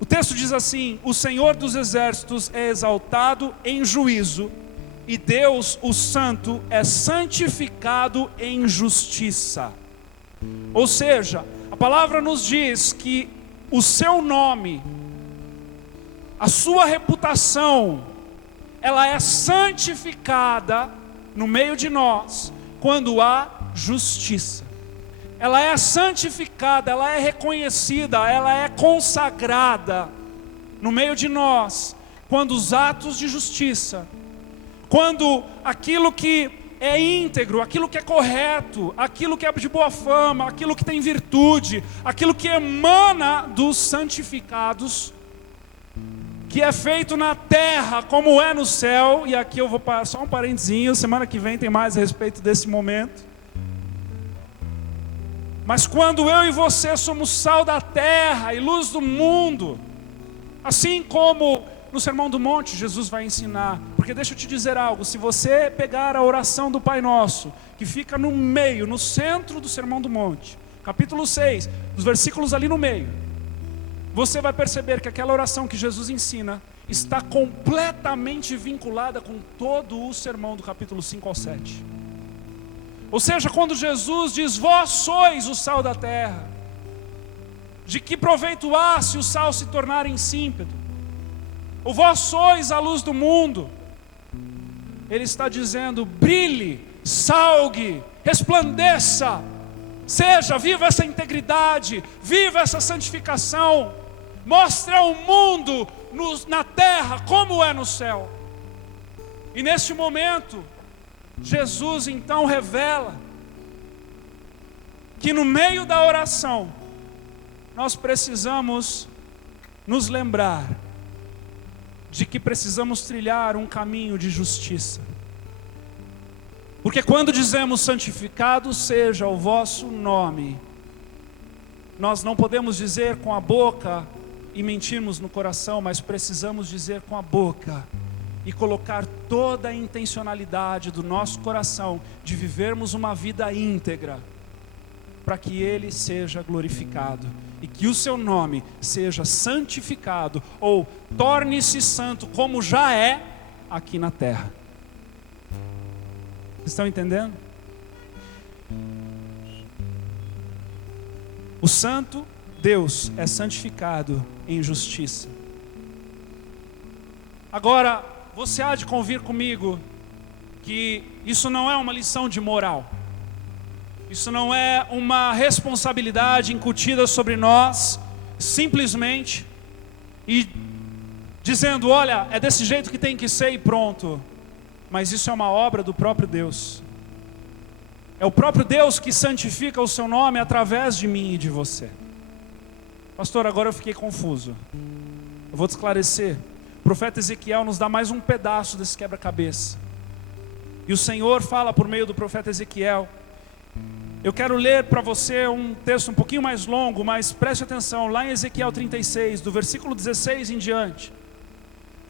o texto diz assim: o Senhor dos exércitos é exaltado em juízo, e Deus, o Santo, é santificado em justiça. Ou seja, a palavra nos diz que o seu nome, a sua reputação, ela é santificada no meio de nós, quando há justiça. Ela é santificada, ela é reconhecida, ela é consagrada no meio de nós, quando os atos de justiça, quando aquilo que é íntegro, aquilo que é correto, aquilo que é de boa fama, aquilo que tem virtude, aquilo que emana dos santificados, que é feito na terra como é no céu. E aqui eu vou parar só um parentezinho, semana que vem tem mais a respeito desse momento. Mas quando eu e você somos sal da terra e luz do mundo, assim como no Sermão do Monte Jesus vai ensinar, porque deixa eu te dizer algo, se você pegar a oração do Pai Nosso, que fica no meio, no centro do Sermão do Monte, capítulo 6, os versículos ali no meio, você vai perceber que aquela oração que Jesus ensina, está completamente vinculada com todo o sermão do capítulo 5 ao 7. Ou seja, quando Jesus diz: vós sois o sal da terra, de que proveito há se o sal se tornar insípido? Ou vós sois a luz do mundo. Ele está dizendo: brilhe, salgue, resplandeça, viva essa integridade, viva essa santificação, mostre ao mundo na terra como é no céu. E neste momento, Jesus então revela que no meio da oração, nós precisamos nos lembrar de que precisamos trilhar um caminho de justiça. Porque quando dizemos santificado seja o vosso nome, nós não podemos dizer com a boca e mentirmos no coração, mas precisamos dizer com a boca e colocar toda a intencionalidade do nosso coração de vivermos uma vida íntegra, para que Ele seja glorificado e que o seu nome seja santificado, ou torne-se santo como já é aqui na terra. Estão entendendo? O santo Deus é santificado em justiça. Agora, você há de convir comigo que isso não é uma lição de moral. Isso não é uma responsabilidade incutida sobre nós, simplesmente, e dizendo: olha, é desse jeito que tem que ser e pronto. Mas isso é uma obra do próprio Deus. É o próprio Deus que santifica o seu nome através de mim e de você. Pastor, agora eu fiquei confuso. Eu vou te esclarecer. O profeta Ezequiel nos dá mais um pedaço desse quebra-cabeça. E o Senhor fala por meio do profeta Ezequiel. Eu quero ler para você um texto um pouquinho mais longo, mas preste atenção, lá em Ezequiel 36, do versículo 16 em diante.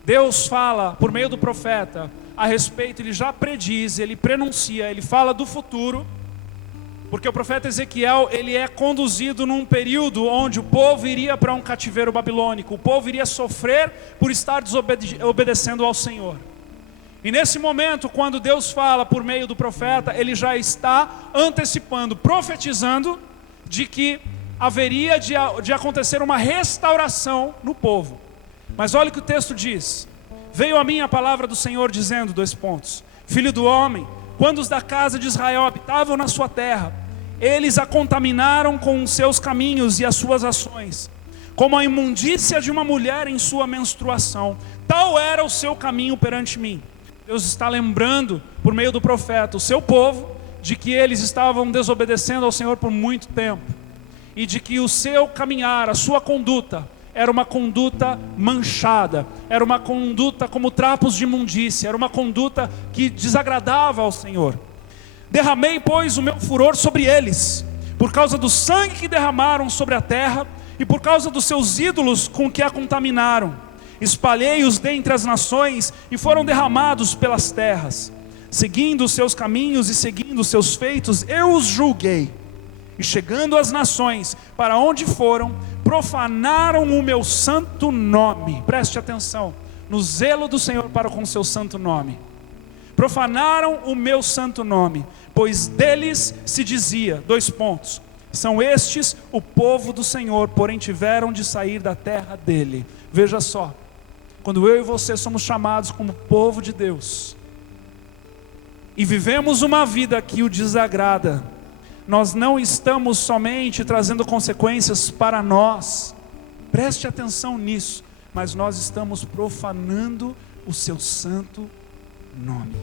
Deus fala por meio do profeta a respeito, ele já prediz, ele prenuncia, ele fala do futuro, porque o profeta Ezequiel, ele é conduzido num período onde o povo iria para um cativeiro babilônico, o povo iria sofrer por estar desobedecendo ao Senhor. E nesse momento, quando Deus fala por meio do profeta, ele já está antecipando, profetizando, de que haveria de acontecer uma restauração no povo. Mas olha o que o texto diz: veio a mim a palavra do Senhor dizendo, : filho do homem, quando os da casa de Israel habitavam na sua terra, eles a contaminaram com os seus caminhos e as suas ações, como a imundícia de uma mulher em sua menstruação, tal era o seu caminho perante mim. Deus está lembrando, por meio do profeta, o seu povo, de que eles estavam desobedecendo ao Senhor por muito tempo, e de que o seu caminhar, a sua conduta, era uma conduta manchada, era uma conduta como trapos de imundícia, era uma conduta que desagradava ao Senhor. Derramei, pois, o meu furor sobre eles, por causa do sangue que derramaram sobre a terra, e por causa dos seus ídolos com que a contaminaram. Espalhei-os dentre as nações, e foram derramados pelas terras. Seguindo os seus caminhos e seguindo os seus feitos, eu os julguei. E chegando às nações, para onde foram, profanaram o meu santo nome. Preste atenção, no zelo do Senhor para com o seu santo nome. Profanaram o meu santo nome, pois deles se dizia, : são estes o povo do Senhor, porém tiveram de sair da terra dele. Veja só, quando eu e você somos chamados como povo de Deus, e vivemos uma vida que o desagrada, nós não estamos somente trazendo consequências para nós, preste atenção nisso, mas nós estamos profanando o seu santo nome.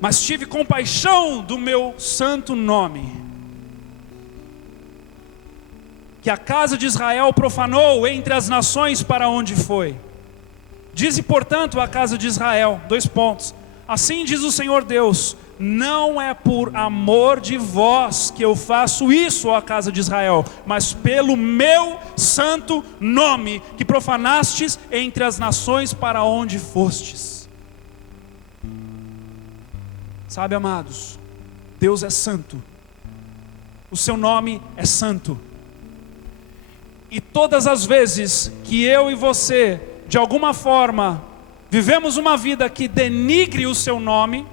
Mas tive compaixão do meu santo nome, que a casa de Israel profanou entre as nações para onde foi. Dize, portanto, a casa de Israel, : assim diz o Senhor Deus, não é por amor de vós que eu faço isso, ó casa de Israel, mas pelo meu santo nome, que profanastes entre as nações para onde fostes. Sabe, amados, Deus é santo, o seu nome é santo. E todas as vezes que eu e você, de alguma forma, vivemos uma vida que denigre o seu nome,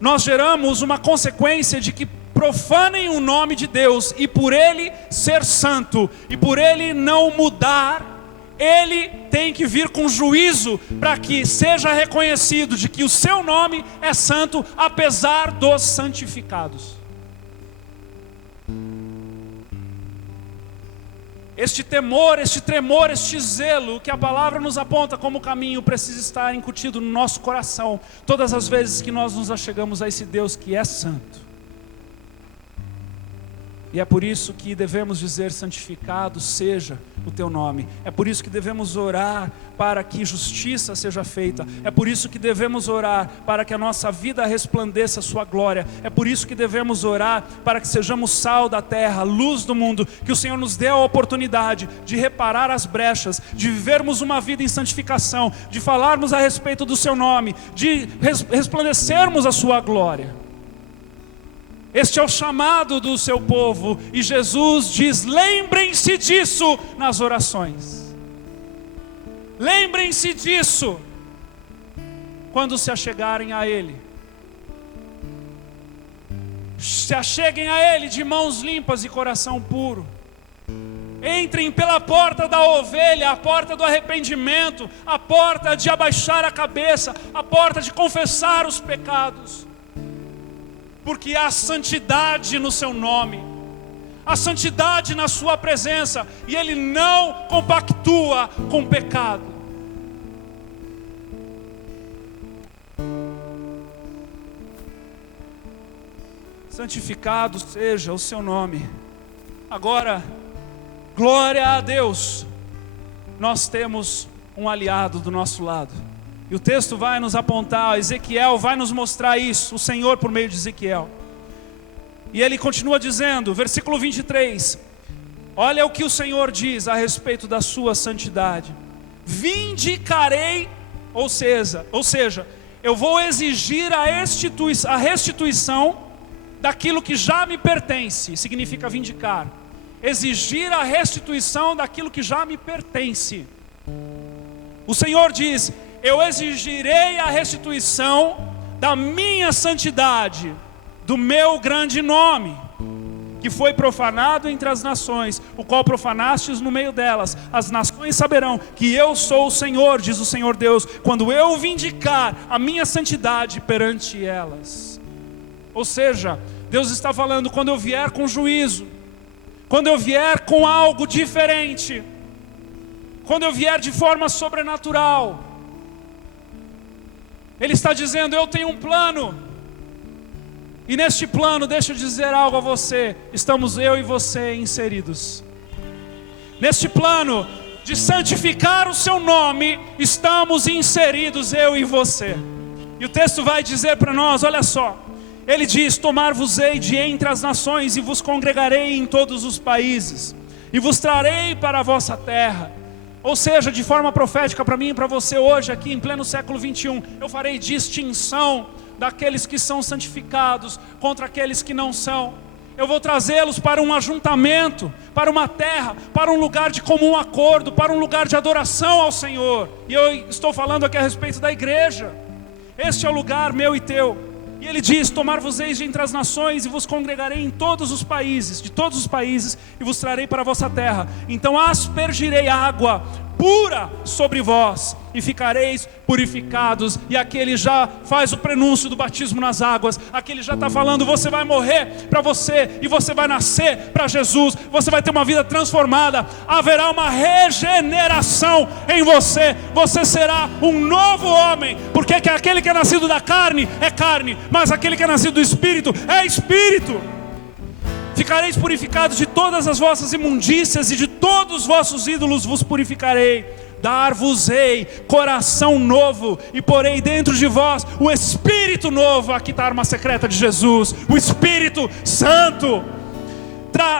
nós geramos uma consequência de que profanem o nome de Deus, e por Ele ser santo, e por Ele não mudar, Ele tem que vir com juízo para que seja reconhecido de que o seu nome é santo, apesar dos santificados. Este temor, este tremor, este zelo que a palavra nos aponta como caminho precisa estar incutido no nosso coração todas as vezes que nós nos achegamos a esse Deus que é santo. E é por isso que devemos dizer: santificado seja o teu nome. É por isso que devemos orar para que justiça seja feita. É por isso que devemos orar para que a nossa vida resplandeça a sua glória. É por isso que devemos orar para que sejamos sal da terra, luz do mundo. Que o Senhor nos dê a oportunidade de reparar as brechas, de vivermos uma vida em santificação, de falarmos a respeito do seu nome, de resplandecermos a sua glória. Este é o chamado do seu povo, e Jesus diz: lembrem-se disso nas orações. Lembrem-se disso quando se achegarem a Ele. Se acheguem a Ele de mãos limpas e coração puro. Entrem pela porta da ovelha, a porta do arrependimento, a porta de abaixar a cabeça, a porta de confessar os pecados. Porque há santidade no seu nome, há santidade na sua presença, e Ele não compactua com o pecado. Santificado seja o seu nome. Agora, glória a Deus, nós temos um aliado do nosso lado. E o texto vai nos apontar, Ezequiel vai nos mostrar isso, o Senhor por meio de Ezequiel. E ele continua dizendo, versículo 23, olha o que o Senhor diz a respeito da sua santidade. Vindicarei, ou seja, eu vou exigir a restituição daquilo que já me pertence, significa vindicar. Exigir a restituição daquilo que já me pertence. O Senhor diz: eu exigirei a restituição da minha santidade, do meu grande nome, que foi profanado entre as nações, o qual profanastes no meio delas. As nações saberão que eu sou o Senhor, diz o Senhor Deus, quando eu vindicar a minha santidade perante elas. Ou seja, Deus está falando: quando eu vier com juízo, quando eu vier com algo diferente, quando eu vier de forma sobrenatural, Ele está dizendo: eu tenho um plano, e neste plano, deixa eu dizer algo a você, estamos eu e você inseridos. Neste plano de santificar o seu nome, estamos inseridos eu e você. E o texto vai dizer para nós, olha só, ele diz: tomar-vos-ei de entre as nações, e vos congregarei em todos os países, e vos trarei para a vossa terra. Ou seja, de forma profética para mim e para você hoje, aqui em pleno século 21, eu farei distinção daqueles que são santificados contra aqueles que não são. Eu vou trazê-los para um ajuntamento, para uma terra, para um lugar de comum acordo, para um lugar de adoração ao Senhor. E eu estou falando aqui a respeito da igreja. Este é o lugar meu e teu. E ele diz: tomar-vos-eis de entre as nações, e vos congregarei em todos os países, de todos os países, e vos trarei para a vossa terra. Então aspergirei água pura sobre vós, e ficareis purificados. E aqui ele já faz o prenúncio do batismo nas águas. Aqui ele já está falando: você vai morrer para você, e você vai nascer para Jesus. Você vai ter uma vida transformada. Haverá uma regeneração em você. Você será um novo homem, porque aquele que é nascido da carne é carne, mas aquele que é nascido do Espírito é Espírito. Ficareis purificados de todas as vossas imundícias, e de todos os vossos ídolos vos purificarei. Dar-vos-ei coração novo, e porei dentro de vós o Espírito novo. Aqui está a arma secreta de Jesus, o Espírito Santo.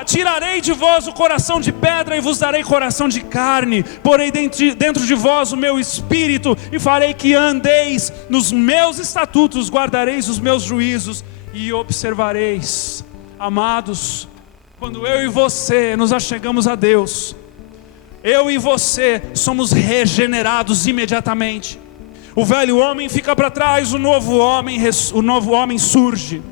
Tirarei de vós o coração de pedra, e vos darei coração de carne. Porei dentro de vós o meu Espírito, e farei que andeis nos meus estatutos, guardareis os meus juízos e observareis. Amados, quando eu e você nos achegamos a Deus, eu e você somos regenerados imediatamente. O velho homem fica para trás, o novo homem surge.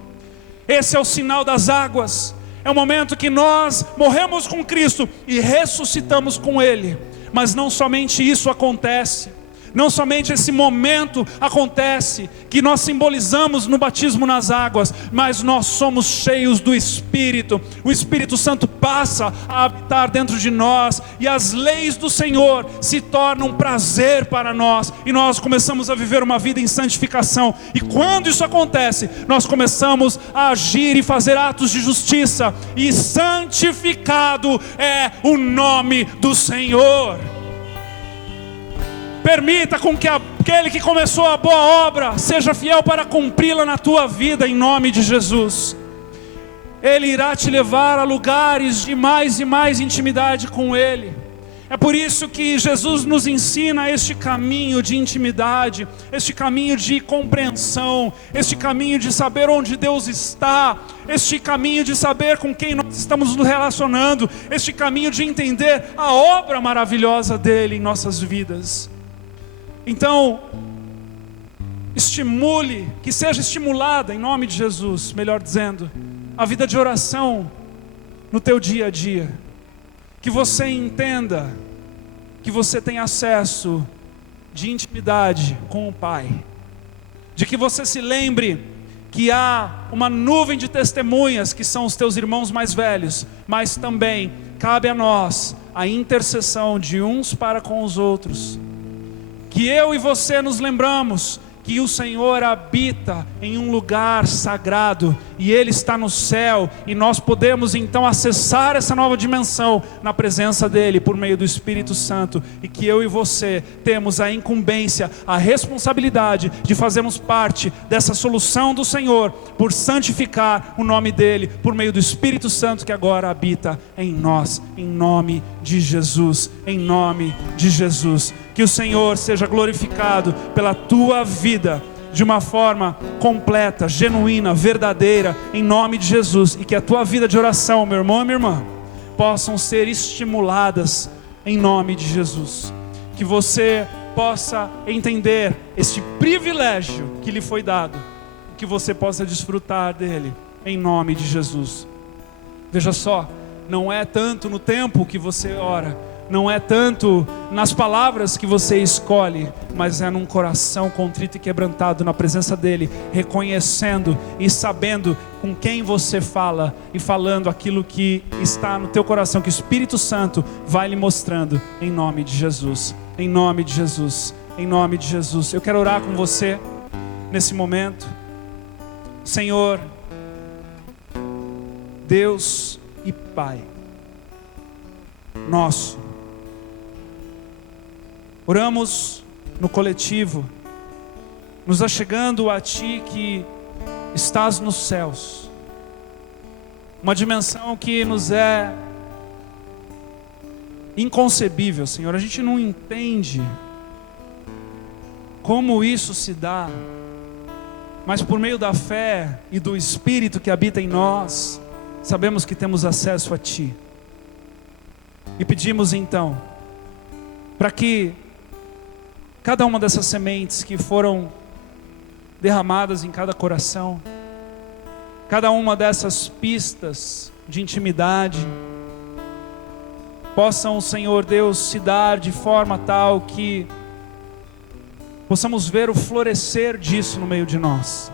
Esse é o sinal das águas. É o momento que nós morremos com Cristo e ressuscitamos com Ele. Mas não somente isso acontece, não somente esse momento acontece, que nós simbolizamos no batismo nas águas, mas nós somos cheios do Espírito. O Espírito Santo passa a habitar dentro de nós, e as leis do Senhor se tornam prazer para nós, e nós começamos a viver uma vida em santificação. E quando isso acontece, nós começamos a agir e fazer atos de justiça, e santificado é o nome do Senhor. Permita com que aquele que começou a boa obra seja fiel para cumpri-la na tua vida, em nome de Jesus. Ele irá te levar a lugares de mais e mais intimidade com Ele. É por isso que Jesus nos ensina este caminho de intimidade, este caminho de compreensão, este caminho de saber onde Deus está, este caminho de saber com quem nós estamos nos relacionando, este caminho de entender a obra maravilhosa dEle em nossas vidas. Então, estimule, que seja estimulada em nome de Jesus, melhor dizendo, a vida de oração no teu dia a dia. Que você entenda que você tem acesso de intimidade com o Pai. De que você se lembre que há uma nuvem de testemunhas que são os teus irmãos mais velhos, mas também cabe a nós a intercessão de uns para com os outros. Que eu e você nos lembramos que o Senhor habita em um lugar sagrado, e Ele está no céu, e nós podemos então acessar essa nova dimensão na presença dEle, por meio do Espírito Santo, e que eu e você temos a incumbência, a responsabilidade de fazermos parte dessa solução do Senhor, por santificar o nome dEle, por meio do Espírito Santo que agora habita em nós, em nome de Jesus, em nome de Jesus. Que o Senhor seja glorificado pela tua vida, de uma forma completa, genuína, verdadeira, em nome de Jesus. E que a tua vida de oração, meu irmão e minha irmã, possam ser estimuladas em nome de Jesus. Que você possa entender este privilégio que lhe foi dado, que você possa desfrutar dele, em nome de Jesus. Veja só, não é tanto no tempo que você ora, não é tanto nas palavras que você escolhe, mas é num coração contrito e quebrantado na presença dEle, reconhecendo e sabendo com quem você fala, e falando aquilo que está no teu coração, que o Espírito Santo vai lhe mostrando, em nome de Jesus, em nome de Jesus, em nome de Jesus. Eu quero orar com você nesse momento. Senhor, Deus e Pai nosso, oramos no coletivo, nos achegando a Ti que estás nos céus, uma dimensão que nos é inconcebível, Senhor. A gente não entende como isso se dá, mas por meio da fé e do Espírito que habita em nós, sabemos que temos acesso a Ti. E pedimos então, para que cada uma dessas sementes que foram derramadas em cada coração, cada uma dessas pistas de intimidade, possam, Senhor Deus, se dar de forma tal que possamos ver o florescer disso no meio de nós.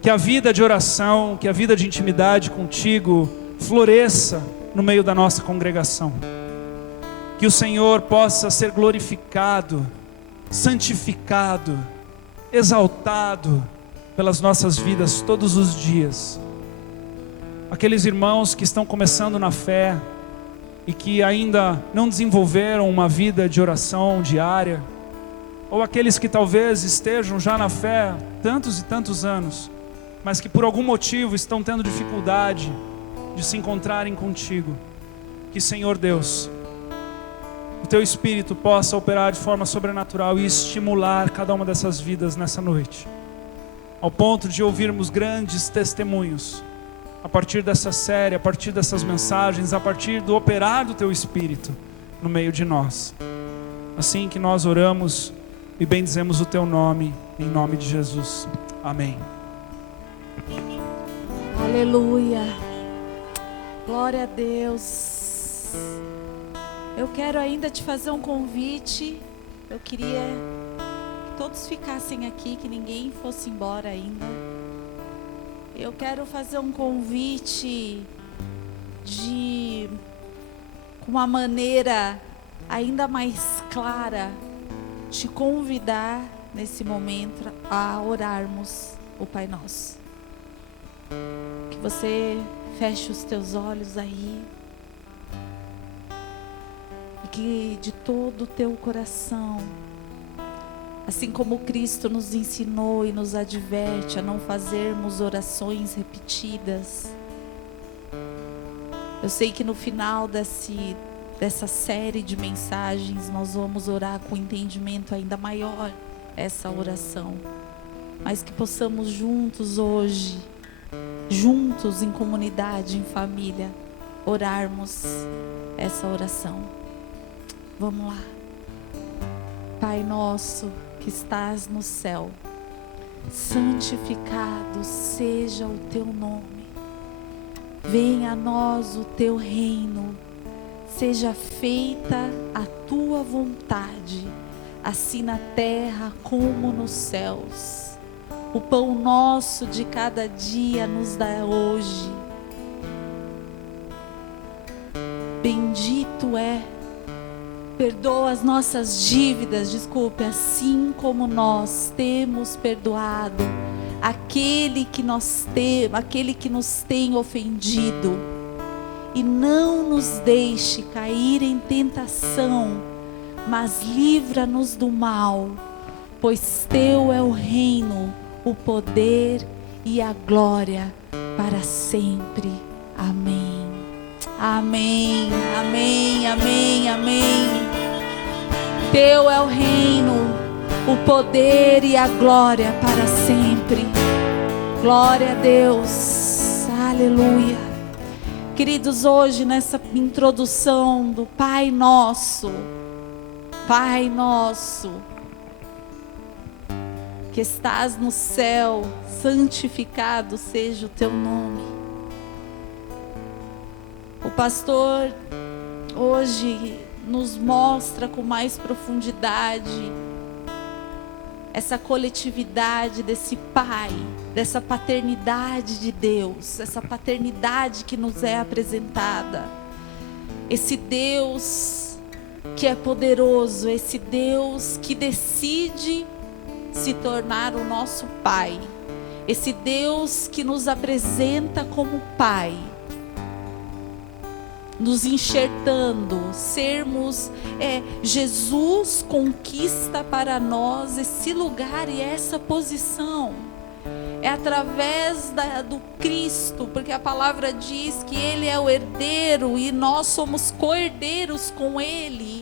Que a vida de oração, que a vida de intimidade contigo floresça no meio da nossa congregação. Que o Senhor possa ser glorificado, santificado, exaltado pelas nossas vidas todos os dias. Aqueles irmãos que estão começando na fé e que ainda não desenvolveram uma vida de oração diária, ou aqueles que talvez estejam já na fé tantos e tantos anos, mas que por algum motivo estão tendo dificuldade de se encontrarem contigo. Que, Senhor Deus, o Teu Espírito possa operar de forma sobrenatural e estimular cada uma dessas vidas nessa noite, ao ponto de ouvirmos grandes testemunhos a partir dessa série, a partir dessas mensagens, a partir do operar do Teu Espírito, no meio de nós. Assim que nós oramos e bendizemos o teu nome, em nome de Jesus. Amém. Aleluia. Glória a Deus. Eu quero ainda te fazer um convite. Eu queria que todos ficassem aqui, que ninguém fosse embora ainda. Eu quero fazer um convite com uma maneira ainda mais clara, te convidar nesse momento a orarmos o Pai Nosso. Que você feche os teus olhos aí e que de todo o teu coração, assim como Cristo nos ensinou e nos adverte a não fazermos orações repetidas, eu sei que no final dessa série de mensagens nós vamos orar com entendimento ainda maior essa oração, mas que possamos juntos hoje, juntos em comunidade, em família, orarmos essa oração. Vamos lá. Pai nosso que estás no céu, santificado seja o teu nome. Venha a nós o teu reino. Seja feita a tua vontade, assim na terra como nos céus. O pão nosso de cada dia nos dá hoje. Bendito é. Perdoa as nossas dívidas, assim como nós temos perdoado aquele que nos tem ofendido. E não nos deixe cair em tentação, mas livra-nos do mal, pois teu é o reino, o poder e a glória para sempre. Amém. Amém, amém, amém, amém. Teu é o reino, o poder e a glória para sempre. Glória a Deus. Aleluia. Queridos, hoje nessa introdução do Pai Nosso, que estás no céu, santificado seja o teu nome. O pastor hoje nos mostra com mais profundidade essa coletividade desse Pai, dessa paternidade de Deus, essa paternidade que nos é apresentada. Esse Deus que é poderoso, esse Deus que decide se tornar o nosso Pai, esse Deus que nos apresenta como Pai, nos enxertando, sermos, Jesus conquista para nós esse lugar e essa posição. É através do Cristo, porque a palavra diz que Ele é o herdeiro e nós somos co-herdeiros com Ele.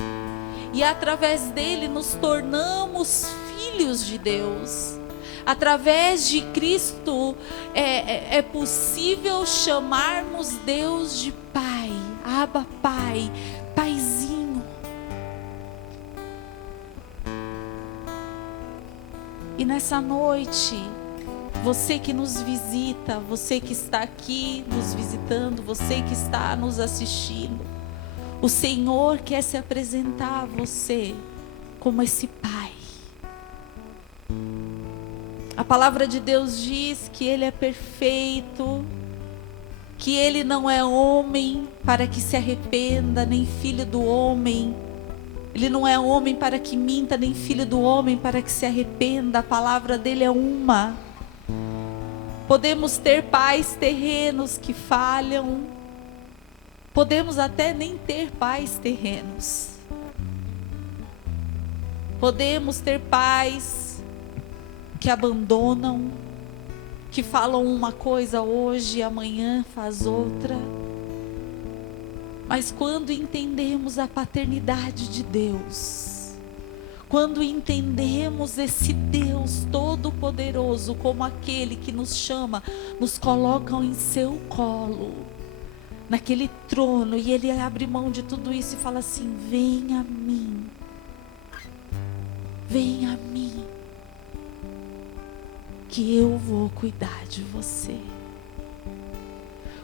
E através dele nos tornamos filhos de Deus. Através de Cristo é possível chamarmos Deus de Pai. Abba, Pai, Paizinho. E nessa noite, você que nos visita, você que está aqui nos visitando, você que está nos assistindo, o Senhor quer se apresentar a você como esse Pai. A palavra de Deus diz que Ele é perfeito, que Ele não é homem para que se arrependa, nem filho do homem. Ele não é homem para que minta, nem filho do homem para que se arrependa. A palavra dele é uma. Podemos ter pais terrenos que falham. Podemos até nem ter pais terrenos. Podemos ter pais que abandonam, que falam uma coisa hoje e amanhã faz outra. Mas quando entendemos a paternidade de Deus, quando entendemos esse Deus todo-poderoso como aquele que nos chama, nos coloca em seu colo, naquele trono, e Ele abre mão de tudo isso e fala assim: vem a mim, vem a mim, que eu vou cuidar de você.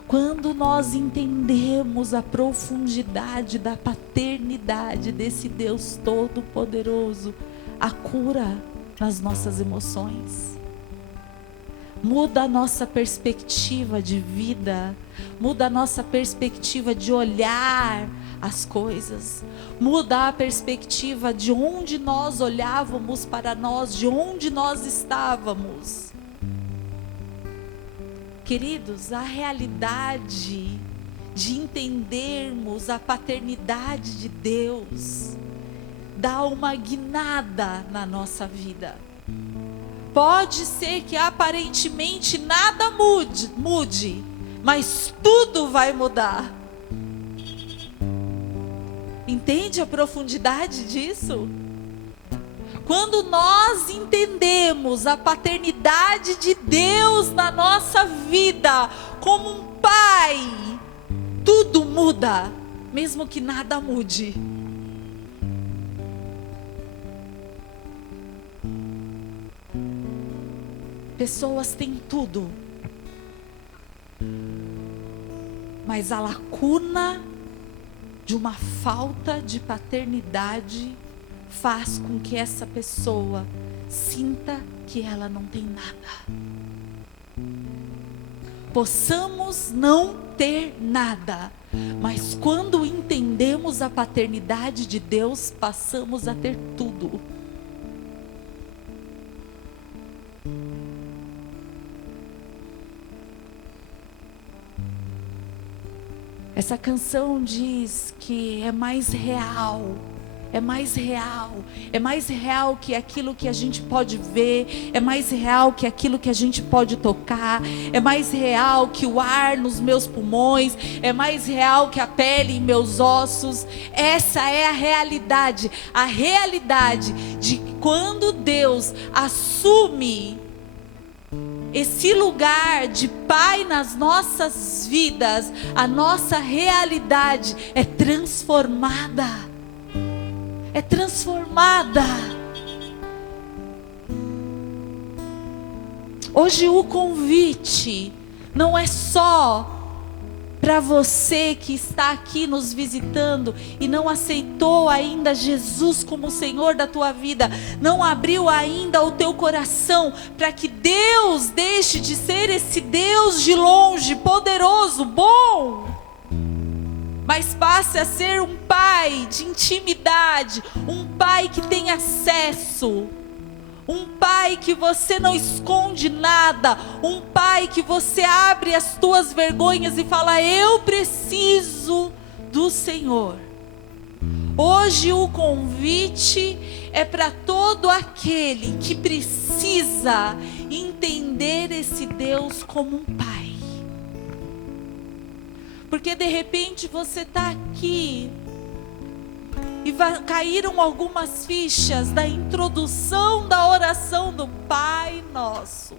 Quando nós entendemos a profundidade da paternidade desse Deus Todo-Poderoso, a cura nas nossas emoções, muda a nossa perspectiva de vida, muda a nossa perspectiva de olhar as coisas, muda a perspectiva de onde nós olhávamos para nós, de onde nós estávamos. Queridos, a realidade de entendermos a paternidade de Deus dá uma guinada na nossa vida. Pode ser que aparentemente nada mude, mas tudo vai mudar. Entende a profundidade disso? Quando nós entendemos a paternidade de Deus na nossa vida, como um pai, tudo muda, mesmo que nada mude. Pessoas têm tudo, mas a lacuna de uma falta de paternidade faz com que essa pessoa sinta que ela não tem nada. Possamos não ter nada, mas quando entendemos a paternidade de Deus, passamos a ter tudo. Essa canção diz que é mais real. É mais real que aquilo que a gente pode ver, é mais real que aquilo que a gente pode tocar, é mais real que o ar nos meus pulmões, é mais real que a pele em meus ossos. Essa é a realidade de que quando Deus assume esse lugar de Pai nas nossas vidas, a nossa realidade é transformada. É transformada. Hoje o convite não é só para você que está aqui nos visitando e não aceitou ainda Jesus como Senhor da tua vida, não abriu ainda o teu coração para que Deus deixe de ser esse Deus de longe, poderoso, bom, mas passe a ser um pai de intimidade, um pai que tem acesso, um pai que você não esconde nada, um pai que você abre as tuas vergonhas e fala: eu preciso do Senhor. Hoje o convite é para todo aquele que precisa entender esse Deus como um pai. Porque de repente você está aqui e caíram algumas fichas da introdução da oração do Pai Nosso.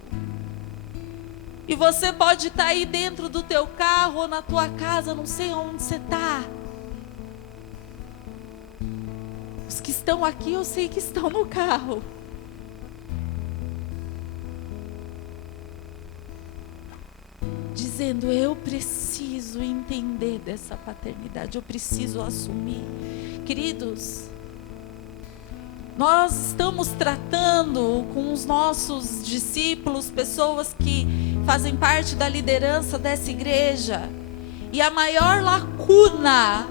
E você pode estar aí dentro do teu carro ou na tua casa, não sei onde você está. Os que estão aqui eu sei que estão no carro. Dizendo: eu preciso entender dessa paternidade, eu preciso assumir. Queridos, nós estamos tratando com os nossos discípulos, pessoas que fazem parte da liderança dessa igreja, e a maior lacuna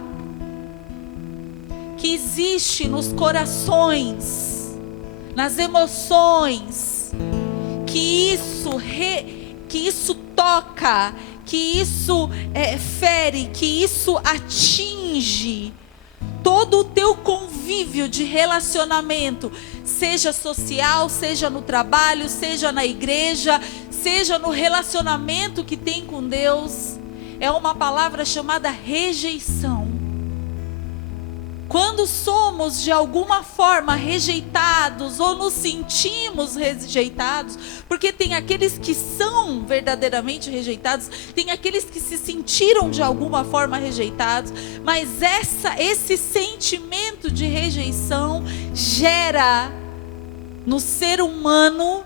que existe nos corações, nas emoções, que isso toca, que isso fere, que isso atinge todo o teu convívio de relacionamento, seja social, seja no trabalho, seja na igreja, seja no relacionamento que tem com Deus, é uma palavra chamada rejeição. Quando somos de alguma forma rejeitados ou nos sentimos rejeitados, porque tem aqueles que são verdadeiramente rejeitados, tem aqueles que se sentiram de alguma forma rejeitados, mas esse sentimento de rejeição gera no ser humano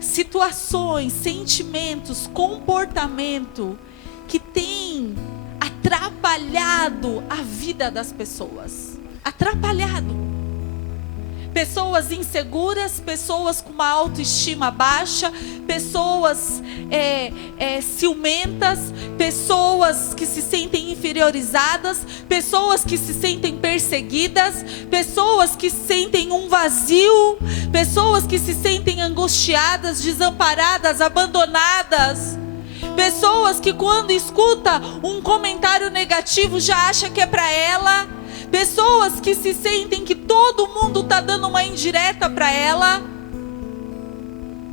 situações, sentimentos, comportamento que tem atrapalhado a vida das pessoas. Atrapalhado. Pessoas inseguras, pessoas com uma autoestima baixa, pessoas ciumentas, pessoas que se sentem inferiorizadas, pessoas que se sentem perseguidas, pessoas que sentem um vazio, pessoas que se sentem angustiadas, desamparadas, abandonadas. Pessoas que quando escuta um comentário negativo já acha que é para ela. Pessoas que se sentem que todo mundo está dando uma indireta para ela.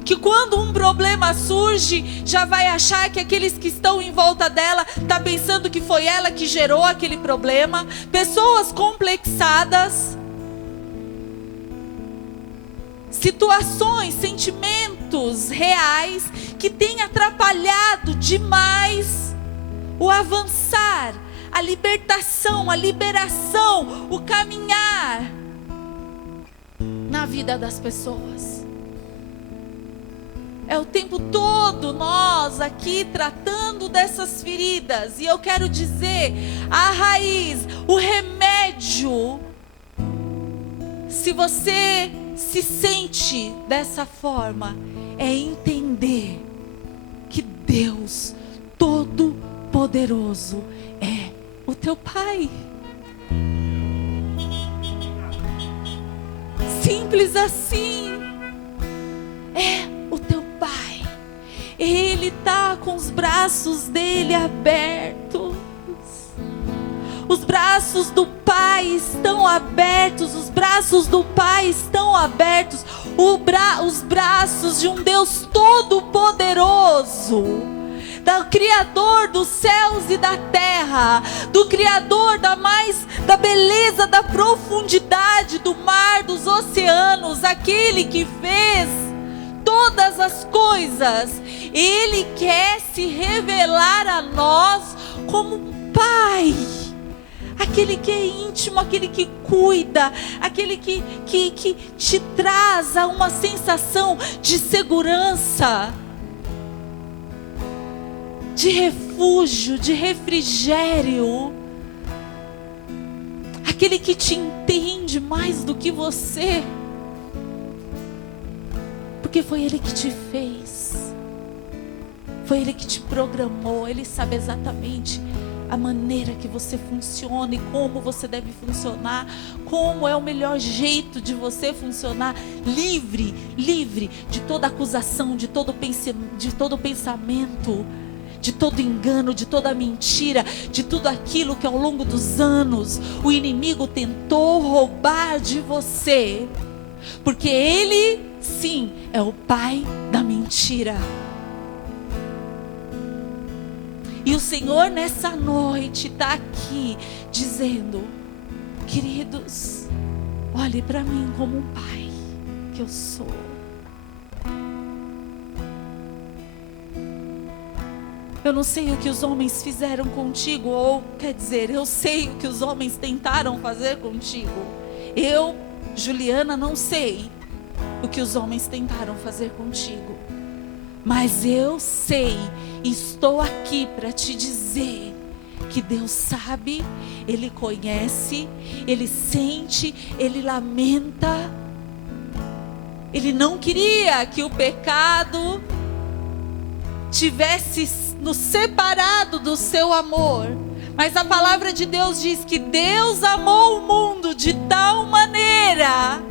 Que quando um problema surge, já vai achar que aqueles que estão em volta dela estão pensando que foi ela que gerou aquele problema. Pessoas complexadas. Situações, sentimentos reais que têm atrapalhado demais o avançar, a libertação, a liberação, o caminhar na vida das pessoas. É o tempo todo nós aqui tratando dessas feridas, e eu quero dizer, a raiz, o remédio, se você se sente dessa forma, é entender que Deus Todo-Poderoso é o teu Pai. Simples assim. É o teu Pai. Ele está com os braços dele abertos. Os braços do Pai estão abertos. Os braços do Pai estão abertos. Os braços de um Deus Todo-Poderoso, do Criador dos céus e da terra, do Criador da beleza, da profundidade do mar, dos oceanos, aquele que fez todas as coisas. Ele quer se revelar a nós como Pai. Aquele que é íntimo, aquele que cuida, aquele que te traz a uma sensação de segurança, de refúgio, de refrigério. Aquele que te entende mais do que você, porque foi Ele que te fez, foi Ele que te programou. Ele sabe exatamente a maneira que você funciona e como você deve funcionar, como é o melhor jeito de você funcionar, livre de toda acusação, de todo pensamento, de todo engano, de toda mentira, de tudo aquilo que ao longo dos anos o inimigo tentou roubar de você, porque ele, sim, é o pai da mentira. E o Senhor nessa noite está aqui dizendo: queridos, olhe para mim como um pai que eu sou. Eu não sei o que os homens fizeram contigo, ou quer dizer, eu sei o que os homens tentaram fazer contigo. Eu, Juliana, não sei o que os homens tentaram fazer contigo. Mas eu sei, estou aqui para te dizer que Deus sabe, Ele conhece, Ele sente, Ele lamenta. Ele não queria que o pecado tivesse nos separado do seu amor. Mas a palavra de Deus diz que Deus amou o mundo de tal maneira,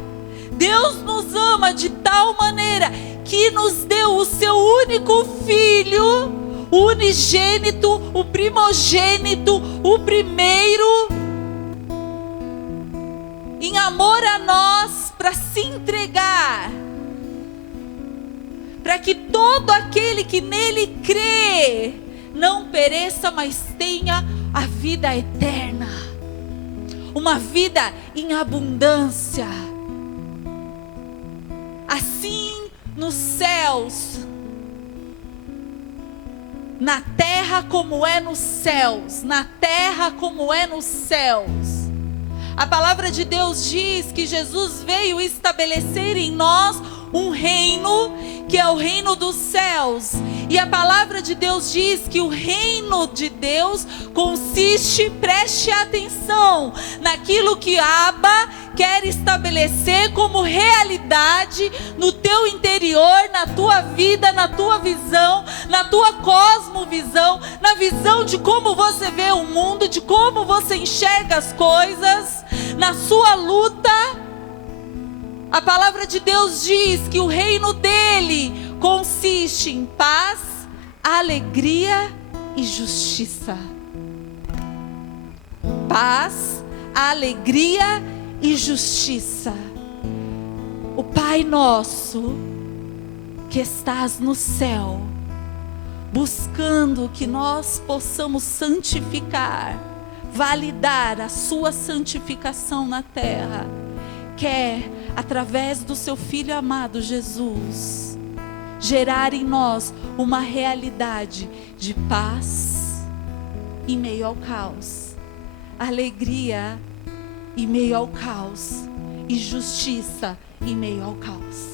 Deus nos ama de tal maneira, que nos deu o seu único filho, o unigênito, o primogênito, o primeiro, em amor a nós, para se entregar, para que todo aquele que nele crê não pereça, mas tenha a vida eterna, uma vida em abundância. Assim nos céus, na terra como é nos céus, na terra como é nos céus. A palavra de Deus diz que Jesus veio estabelecer em nós um reino, que é o reino dos céus. E a palavra de Deus diz que o reino de Deus consiste, preste atenção, naquilo que Abba quer estabelecer como realidade no teu interior, na tua vida, na tua visão, na tua cosmovisão, na visão de como você vê o mundo, de como você enxerga as coisas, na sua luta. A palavra de Deus diz que o reino dele consiste em paz, alegria e justiça. Paz, alegria e justiça. O Pai nosso que estás no céu, buscando que nós possamos santificar, validar a sua santificação na terra, quer, através do seu Filho amado Jesus, gerar em nós uma realidade de paz em meio ao caos, alegria em meio ao caos e justiça em meio ao caos.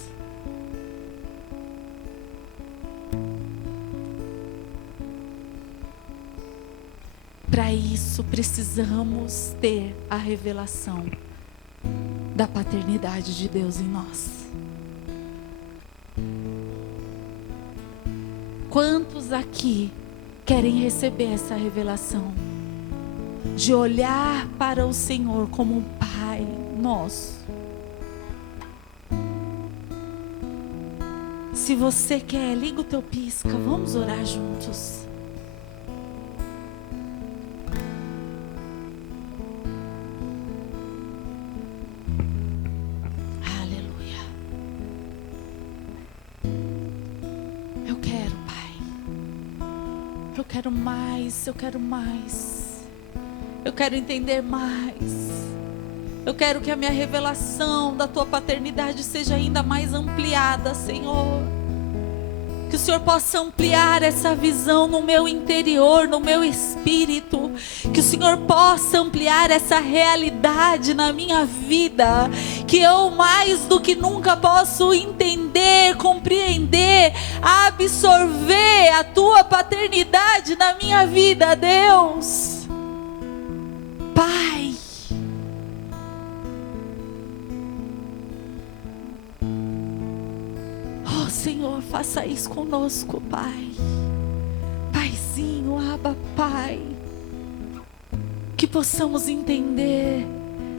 Para isso precisamos ter a revelação da paternidade de Deus em nós. Quantos aqui querem receber essa revelação? De olhar para o Senhor como um Pai nosso. Se você quer, liga o teu pisca, vamos orar juntos. Aleluia. Eu quero, Pai. Eu quero mais, eu quero mais. Eu quero entender mais. Eu quero que a minha revelação da tua paternidade seja ainda mais ampliada, Senhor. Que o Senhor possa ampliar essa visão no meu interior, no meu espírito. Que o Senhor possa ampliar essa realidade na minha vida. Que eu mais do que nunca posso entender, compreender, absorver a tua paternidade na minha vida, Deus. Pai, oh Senhor, faça isso conosco, Pai. Paizinho, Abba, Pai, que possamos entender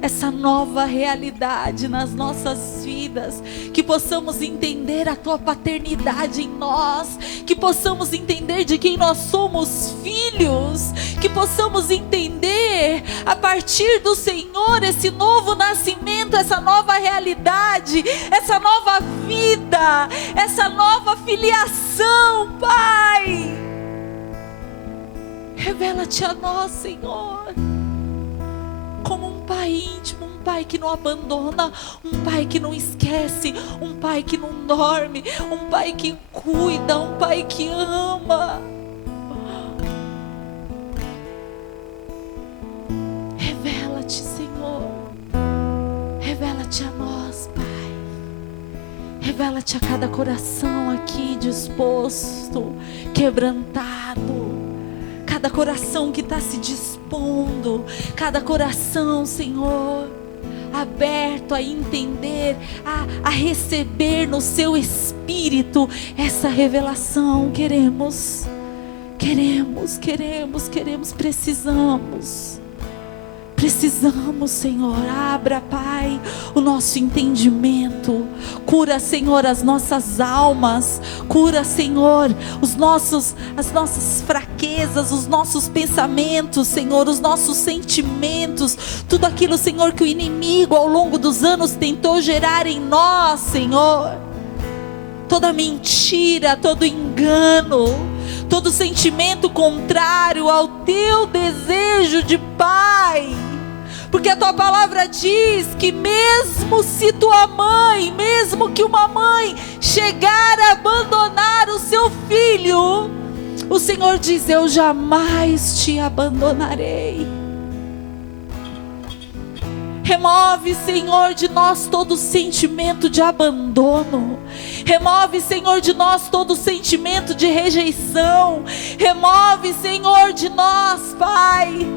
essa nova realidade nas nossas vidas, que possamos entender a tua paternidade em nós, que possamos entender de quem nós somos filhos, que possamos entender a partir do Senhor esse novo nascimento, essa nova realidade, essa nova vida, essa nova filiação, Pai. Revela-te a nós, Senhor, como um Pai íntimo, um Pai que não abandona, um Pai que não esquece, um Pai que não dorme, um Pai que cuida, um Pai que ama. Revela-te, Senhor, revela-te a nós, Pai. Revela-te a cada coração aqui disposto, quebrantado. Cada coração que está se dispondo, cada coração, Senhor, aberto a entender, a receber no seu espírito essa revelação. Queremos, precisamos, Senhor. Abra, Pai, o nosso entendimento. Cura, Senhor, as nossas almas. Cura, Senhor, as nossas fraquezas, os nossos pensamentos, Senhor, os nossos sentimentos. Tudo aquilo, Senhor, que o inimigo ao longo dos anos tentou gerar em nós, Senhor. Toda mentira, todo engano, todo sentimento contrário ao teu desejo de Pai. Porque a tua palavra diz que mesmo se tua mãe, mesmo que uma mãe chegar a abandonar o seu filho, o Senhor diz: eu jamais te abandonarei. Remove, Senhor, de nós todo sentimento de abandono. Remove, Senhor, de nós todo sentimento de rejeição. Remove, Senhor, de nós, Pai,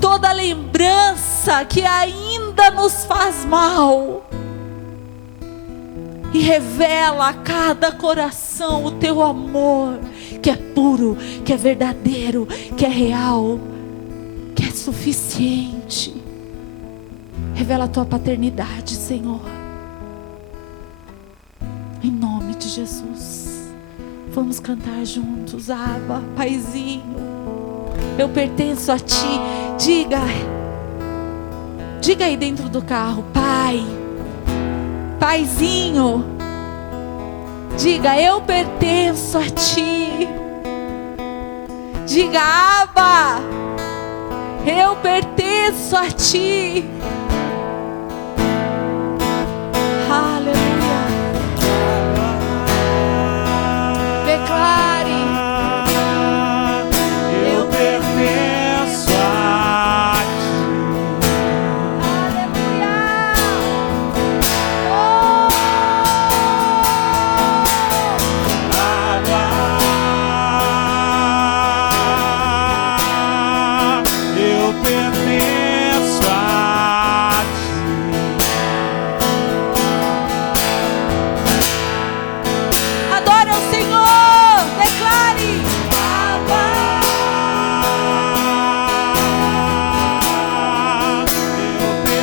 toda lembrança que ainda nos faz mal. E revela a cada coração o teu amor, que é puro, que é verdadeiro, que é real, que é suficiente. Revela a tua paternidade, Senhor. Em nome de Jesus. Vamos cantar juntos. Abba, Paizinho, eu pertenço a Ti. Diga aí dentro do carro: Pai, Paizinho. Diga: eu pertenço a Ti. Diga: Abba, eu pertenço a Ti. Aleluia. Declare: eu pertenço a Ti. aleluia. Eu pertenço a Ti. Adore ao Senhor. Declare: Abba. Eu pertenço a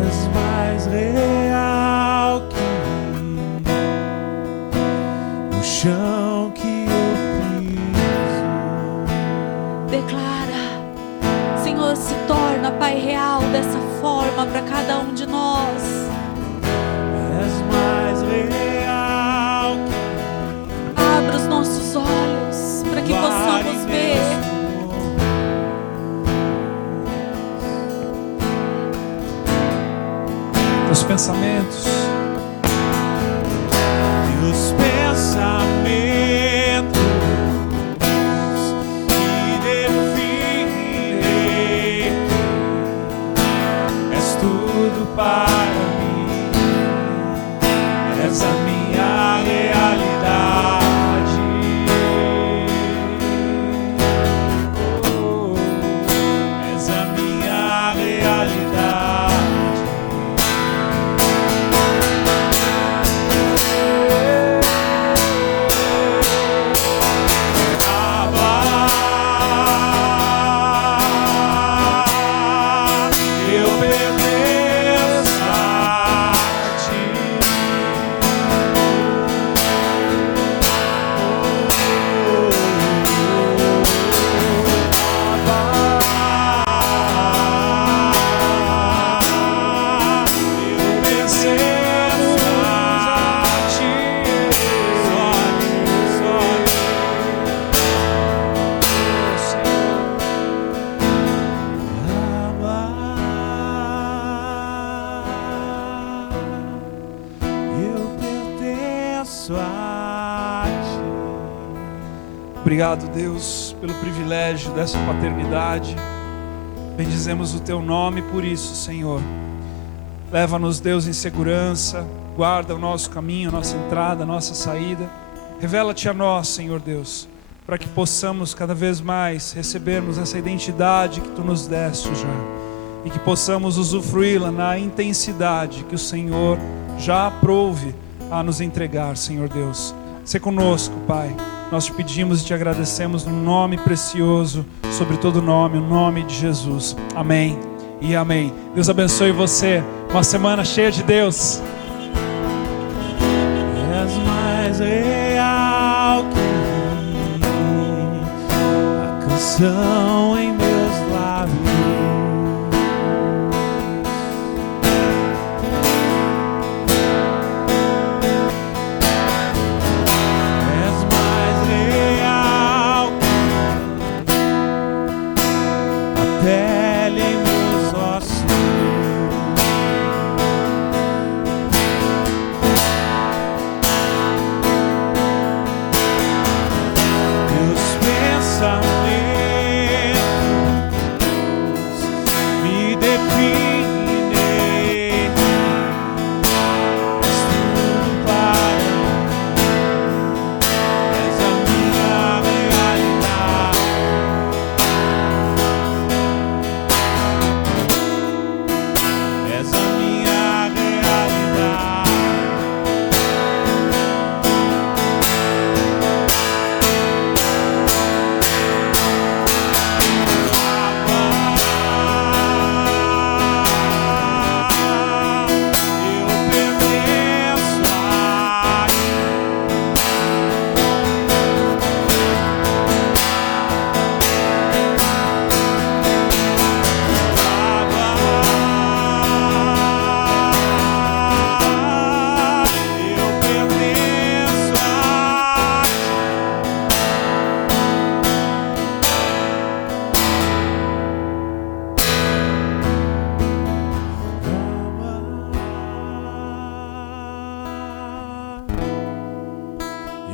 És mais real que o chão que eu piso. Declara: Senhor, se torna Pai real dessa forma para cada um de nós. És mais real Abra os nossos olhos para que possamos ver. Teus pensamentos. Teus pensamentos que definem. És tudo para mim. És a minha realidade. Oh, és a minha realidade. Eu pertenço a Ti. Eu pertenço a Ti. Só a Ti, só a Ti, Senhor. Eu pertenço a Ti. Obrigado, Deus, pelo privilégio dessa paternidade. Bendizemos o Teu nome por isso, Senhor. Leva-nos, Deus, em segurança. Guarda o nosso caminho, a nossa entrada, a nossa saída. Revela-te a nós, Senhor Deus, para que possamos cada vez mais recebermos essa identidade que Tu nos deste já, e que possamos usufruí-la na intensidade que o Senhor já aprouve a nos entregar, Senhor Deus. Sê conosco, Pai. Nós te pedimos e te agradecemos no nome precioso, sobre todo nome, o nome de Jesus. Amém e amém. Deus abençoe você. Uma semana cheia de Deus. És mais real que a canção em meus lábios. És mais real que a pele em meus ossos. Me define, és tudo para mim, és a minha realidade, és a minha realidade.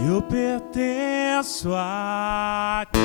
Eu pertenço a ti.